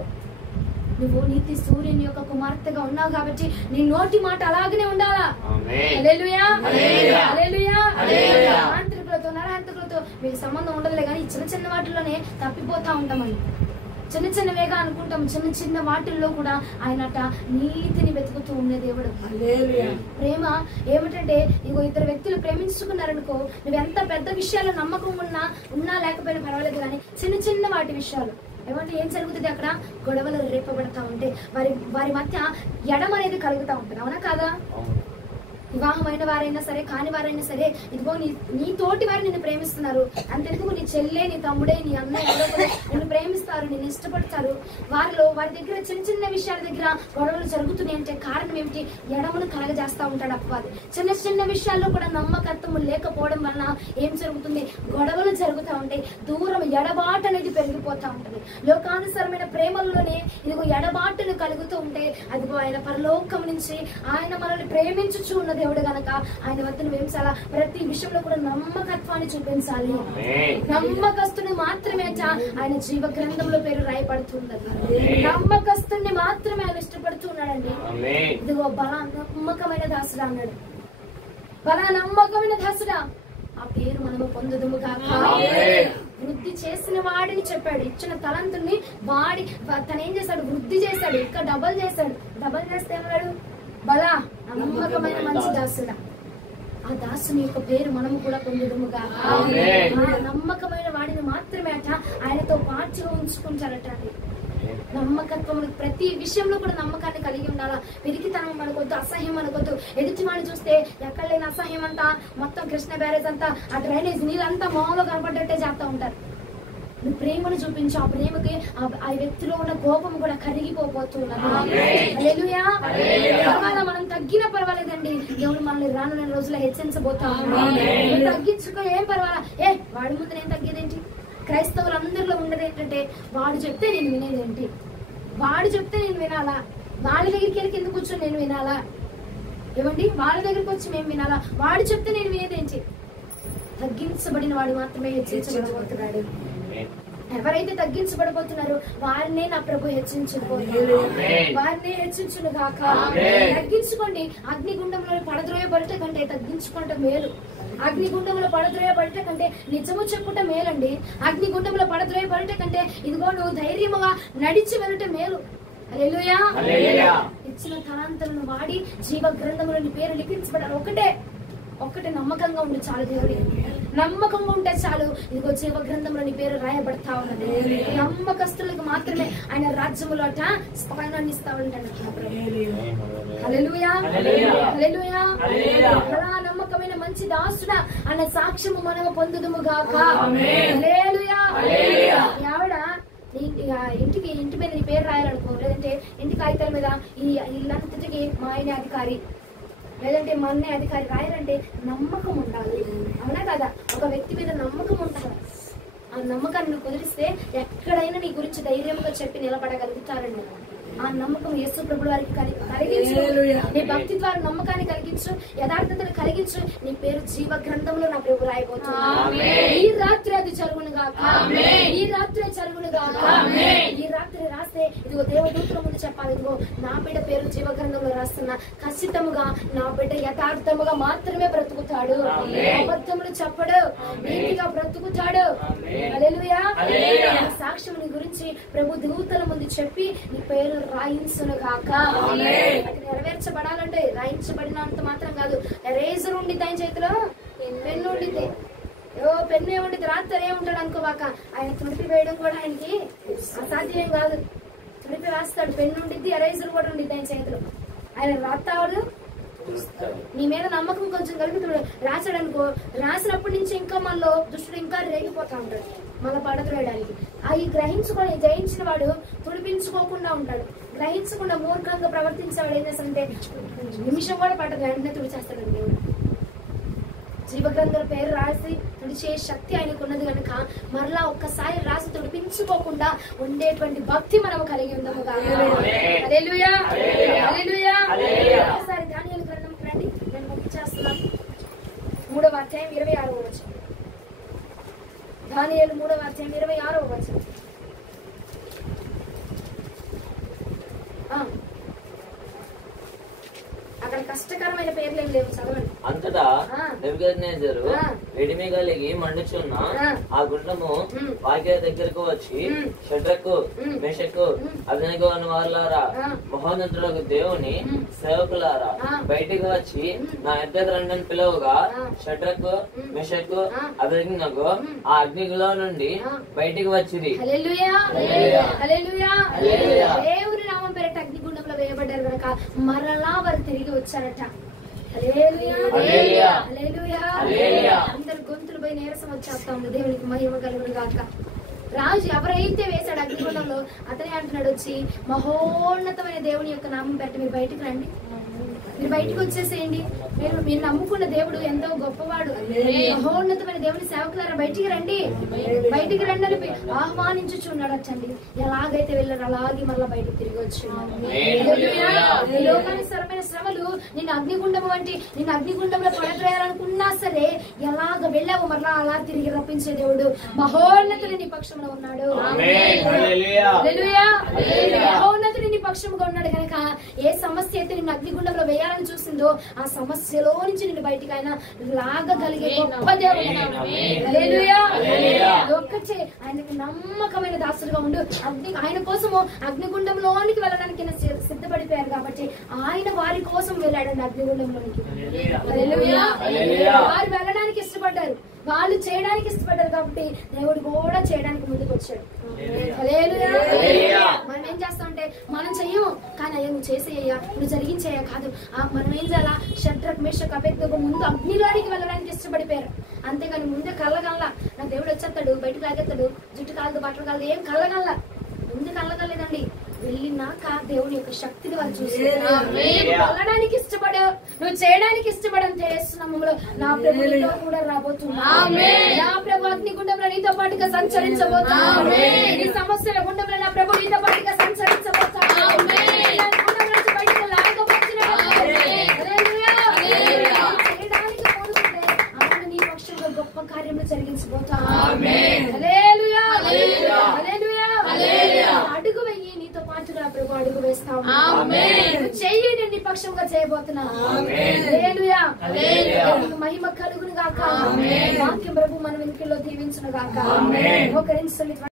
నువ్వు నీతి సూర్యుని యొక్క కుమార్తెగా ఉన్నావు కాబట్టి నీ నోటి మాట అలాగనే ఉండాలా. హల్లెలూయా. హల్లెలూయా. ఆంతరికులతో నరాంతకులతో మీకు సంబంధం ఉండదులే కానీ చిన్న చిన్న వాటిలోనే తప్పిపోతా ఉంటామని, చిన్న చిన్నవేగా అనుకుంటాం. చిన్న చిన్న వాటిల్లో కూడా ఆయనట నీతిని వెతుకుతూ ఉండే దేవుడు. ప్రేమ ఏమిటంటే, ఇగో ఇద్దరు వ్యక్తులు ప్రేమించుకున్నారనుకో, నువ్వు ఎంత పెద్ద విషయాల్లో నమ్మకం ఉన్నా లేకపోయినా పర్వాలేదు కానీ చిన్న చిన్న వాటి విషయాలు ఏమంటే ఏం జరుగుతుంది, అక్కడ గొడవలు రేపబడతా ఉంటే వారి మధ్య ఎడం అనేది కలుగుతా ఉంటుంది. అవునా కాదా? వివాహమైన వారైనా సరే కాని వారైనా సరే, ఇదిగో నీ తోటి వారు నిన్ను ప్రేమిస్తున్నారు, అంతెందుకు నీ చెల్లె, నీ తమ్ముడే, నీ అన్నయ్య నిన్ను ప్రేమిస్తారు, నిన్ను ఇష్టపడతారు. వారి దగ్గర చిన్న చిన్న విషయాల దగ్గర గొడవలు జరుగుతున్నాయి అంటే కారణం ఏమిటి? ఎడమును కలగజేస్తా ఉంటాడు అపవాది. చిన్న చిన్న విషయాల్లో కూడా నమ్మకత్వము లేకపోవడం వలన ఏం జరుగుతుంది? గొడవలు జరుగుతూ ఉంటాయి, దూరం ఎడబాటు అనేది పెరిగిపోతా ఉంటుంది. లోకానుసరమైన ప్రేమల్లోనే ఇదిగో ఎడబాటును కలుగుతూ ఉంటే, అదిగో ఆయన పరలోకం నుంచి ఆయన మనల్ని ప్రేమించుచు ఉన్న దేవుడు గనక ఆయన వద్ద నువ్వేం చాలా ప్రతి విషయంలో కూడా నమ్మకత్వాన్ని చూపించాలి. నమ్మకస్తుని మాత్రమే ఆయన జీవ గ్రంథంలో పేరు రాయబడుతుంది. నమ్మకస్తుని మాత్రమే ఆయన ఇష్టపడుతున్నాడండి. ఇదిగో బలా నమ్మకమైన దాసుడా అన్నాడు. బలా నమ్మకమైన దాసుడా, ఆ పేరు మనము పొందుదుము కాక. వృద్ధి చేసిన వాడిని చెప్పాడు, ఇచ్చిన తలంతుల్ని తనేం చేశాడు? వృద్ధి చేశాడు, ఇంకా డబల్ చేశాడు. డబల్ చేస్తే ఏమన్నాడు? బలా నమ్మకమైన మంచి దాసుడా. ఆ దాసుని యొక్క పేరు మనము కూడా పొందుదుముగా. నమ్మకమైన వాడిని మాత్రమే ఆయనతో పాటుగా ఉంచుకుంటారట. నమ్మకత్వం ప్రతి విషయంలో కూడా నమ్మకాన్ని కలిగి ఉండాలా. పిరికితనం మనకొద్దు, అసహ్యం మనకొద్దు. ఎదుటి వాడిని చూస్తే ఎక్కడ లేని అసహ్యం అంతా, మొత్తం కృష్ణ బ్యారేజ్ అంతా, ఆ డ్రైనేజ్ నీళ్ళంతా మామూలుగా కనపడ్డట్టే చేస్తూ ఉంటారు. నువ్వు ప్రేమను చూపించు, ఆ ప్రేమకి ఆ వ్యక్తిలో ఉన్న కోపం కూడా కరిగిపోతున్నది. హల్లెలూయా. మనం తగ్గిన పర్వాలేదండి, దేవుడు మనల్ని రానున్న రోజుల్లో హెచ్చరించబోతాం. తగ్గించుకో, ఏం పర్వాలా. వాడి ముందు నేను తగ్గేదేంటి? క్రైస్తవులందరిలో ఉండదు ఏంటంటే, వాడు చెప్తే నేను వినేదేంటి, వాడు చెప్తే నేను వినాలా, వాళ్ళ దగ్గరికి వెళ్ళి కింద కూర్చొని నేను వినాలా, ఏమండి వాళ్ళ దగ్గరికి వచ్చి మేము వినాలా, వాడు చెప్తే నేను వినేదేంటి? తగ్గించబడిన వాడు మాత్రమే హెచ్చరించబడబోతున్నాడు. ఎవరైతే తగ్గించబడబోతున్నారో వారినే నా ప్రభు హెచ్చించబోతున్నాడు, వారినే హెచ్చించును గాక. తగ్గించుకోండి. అగ్నిగుండంలో పడద్రోయబడట కంటే తగ్గించుకోవటం మేలు. అగ్నిగుండంలో పడద్రోయబడట కంటే నిజము చెప్పుట మేలండి. అగ్నిగుండంలో పడద్రోయబడట కంటే ఇదిగో నువ్వు ధైర్యముగా నడిచి వెళ్ళటం మేలు. హల్లెలూయా. ఇచ్చిన తలాంతులను వాడి జీవ గ్రంథంలో నీ పేరు లిఖించబడాలి. ఒక్కటే నమ్మకంగా ఉండి చాలు. దేవుడి నమ్మకంగా ఉంటే చాలు. ఇదిగో జీవ గ్రంథంలో నీ పేరు రాయబడతా ఉన్నది. నమ్మకస్తులకు మాత్రమే ఆయన రాజ్యములో స్థానాన్ని ఇస్తా ఉంటాడు. హల్లెలూయా. హల్లెలూయా. అలా నమ్మకమైన మంచి దాసుడా అన్న సాక్ష్యము మనము పొందుదుము గాక. హల్లెలూయా. ఆవిడ ఇంటి మీద నీ పేరు రాయాలనుకో, లేదంటే ఇంటి కాగితాల మీద ఈ ఇల్లంతటికి మా ఆయన అధికారి, లేదంటే మన్నే అధికారి రాయాలంటే నమ్మకం ఉండాలి. అవునా కదా? ఒక వ్యక్తి మీద నమ్మకం ఉండాలి. ఆ నమ్మకాన్ని నువ్వు కుదిరిస్తే ఎక్కడైనా నీ గురించి ధైర్యంగా చెప్పి నిలబడగలుగుతారండి. ఆ నమ్మకం యేసు ప్రభుల వారికి కలిగించు. నీ భక్తి ద్వారా నమ్మకాన్ని కలిగించు, యథార్థతను కలిగించు. నీ పేరు జీవ గ్రంథంలో నా ప్రభు రాయబోతున్నాడు. ఈ రాత్రి అది జరుగునుగాక, ఈ రాత్రి జరుగునుగాక. ఈ రాత్రి రాస్తే ఇదిగో దేవదూతుల ముందు చెప్పాలి, ఇదిగో నా బిడ్డ పేరు జీవ గ్రంథంలో రాస్తున్నా. ఖచ్చితంగా నా బిడ్డ యథార్థముగా మాత్రమే బ్రతుకుతాడు, అబద్ధములు చెప్పడు, నీతిగా బ్రతుకుతాడు. హల్లెలూయా. సాక్ష్యం నీ గురించి ప్రభు దూతల ముందు చెప్పి నీ పేరు రాయించునుగాక. అది నెరవేర్చబడాలంటే రాయించబడినంత మాత్రం కాదు. ఎరేజర్ ఉండిద్ది ఆయన చేతిలో, పెన్ను ఉండిద్ది. పెన్ను ఏముండిద్ది, రాత్రి ఏముంటాడు అనుకోవాక. ఆయన తుడిపి వేయడం కూడా ఆయనకి అసాధ్యమేం కాదు. తుడిపి రాస్తాడు, పెన్ను ఉండిద్ది, ఎరేజర్ కూడా ఉండిద్ది ఆయన చేతిలో. ఆయన రాస్తాడు. నీ మీద నమ్మకం కొంచెం కలుగుతున్నాడు, రాశాడు అనుకో. రాసినప్పటి నుంచి ఇంకా మనలో దుష్టుడు ఇంకా రేగిపోతా ఉంటాడు, మన పడత వేయడానికి. అవి గ్రహించుకొని జయించిన వాడు తుడిపించుకోకుండా ఉంటాడు. గ్రహించకుండా మూర్ఖంగా ప్రవర్తించేవాడు ఏం చేస్తాడంటే నిమిషం కూడా పట్టదు, వెంటనే తుడిచేస్తాడు దేవుడు. జీవగ్రంథుల పేరు రాసి తుడిచే శక్తి ఆయనకు ఉన్నది కనుక మరలా ఒక్కసారి రాసి తుడిపించుకోకుండా ఉండేటువంటి భక్తి మనము కలిగి ఉందాము. హల్లెలూయా, హల్లెలూయా. ఒకసారి దానియేలు గ్రంథంకి రండి, నేను ముగించేస్తున్నాను. 3వ అధ్యాయం 26వ వచనం. దానియేలు 3వ అధ్యాయం 26వ వచనం. అక్కడ కష్టకరమైన పేర్లు ఏం లేవు, చదవండి. అంతటా నెబుకద్నెజరు వెడిమి కలిగి మండుచున్న ఆ గుండము వాక్య దగ్గరకు వచ్చి షడ్రకు మెషకు అదనకు అని వారులారా, మహోన్నతులకు దేవుని సేవకులారా, బయటికి వచ్చి నా ఎద్దకు రండి పిలువగా షడ్రకు మెషకు అదనకు ఆ అగ్నిలో నుండి బయటికి వచ్చింది. దేవుని నామం పేరట అగ్నిగుండంలో వేయబడ్డారు కనుక మరలా వారు తిరిగి వచ్చారట. అందరు గొంతులు పోయి నీరసం వచ్చేస్తాము. దేవునికి మహిమ కలుగును గాక. రాజు ఎవరైతే వేశాడు అగ్నిగుండంలో అతనే అంటున్నాడు వచ్చి, మహోన్నతమైన దేవుని యొక్క నామం పెట్టి మీరు బయటకు రండి, మీరు బయటకు వచ్చేసేయండి. మీరు నమ్ముకున్న దేవుడు ఎంతో గొప్పవాడు, మహోన్నతమైన దేవుని సేవకులారా బయటికి రండి, బయటికి రండి అని ఆహ్వానించుచున్నాడు. వచ్చండి, ఎలాగైతే వెళ్ళారు అలాగే మరలా బయటకు తిరిగి వచ్చున్నాడు. లోకానుసరమైన శ్రమలు నిన్ను అగ్నిగుండం వంటి నిన్ను అగ్నిగుండంలో పడవేయాలనుకున్నా సరే ఎలాగ వెళ్ళావు మరలా అలా తిరిగి రప్పించే దేవుడు మహోన్నతుడు నీ పక్షంలో ఉన్నాడు. మహోన్నతుడు నీ పక్షంగా ఉన్నాడు కనుక ఏ సమస్య అయితే నిన్ను అగ్నిగుండంలో వేయాలని చూసిందో ఆ సమస్యలో నుంచి నిన్ను బయటికి ఆయన లాగగలిగే గొప్ప దేవుడు. ఒక్కటే ఆయనకు నమ్మకమైన దాసులుగా ఉండు. ఆయన కోసము అగ్నిగుండంలోనికి వెళ్ళడానికి సిద్ధపడిపోయారు కాబట్టి ఆయన వారి కోసం వెళ్ళాడండి అగ్నిగుండంలోనికి. వారు వెళ్ళడానికి ఇష్టపడ్డారు, వాళ్ళు చేయడానికి ఇష్టపడ్డారు కాబట్టి దేవుడు కూడా చేయడానికి ముందుకు వచ్చాడు. మనం ఏం చేస్తామంటే మనం చెయ్యము, కానీ అయ్యా నువ్వు చేసేయ్యా, నువ్వు జరిగించేయ్యా కాదు. మనం ఏం చేయాలా, షడ్రక్ మేషక్ అబేద్నెగో ముందు అగ్నిలోనికి వెళ్ళడానికి ఇష్టపడిపోయారు. అంతేగాని ముందే కళ్ళగల్లా నా దేవుడు వచ్చేస్తాడు బయటకు లాగేస్తాడు, జుట్టు కాలదు బట్టలు కాలదు, ఏం కళ్ళగల్లా ముందు కళ్ళగలేదండి. వెళ్ళినాక దేవుని యొక్క శక్తిని వాళ్ళు చూసి వెళ్ళడానికి ఇష్టపడు, నువ్వు చేయడానికి ఇష్టపడని చేస్తున్నాము. నా ప్రభు నీతో కూడా రాబోతున్నా, నా ప్రభు అగ్నిగుండంలో నీతో పాటుగా సంచరించబోతా, నీ సమస్యల గుండంలో నా ప్రభు నీతో పాటుగా సంచరించబోతా, బయటకు లాగబోతున్నా. చేయడానికి కోరుకుంటే అతను నీ పక్షంలో గొప్ప కార్యములు జరిగించబోతా. అడుగు వెయ్యి, నీతో పాటు నా ప్రభు అడుగు వేస్తావు. చెయ్యి, నేను నీ పక్షంగా చేయబోతున్నా. మహిమ కలుగును గాక. వాక్యం ప్రభు మన వెనుకల్లో దీవించును గాక.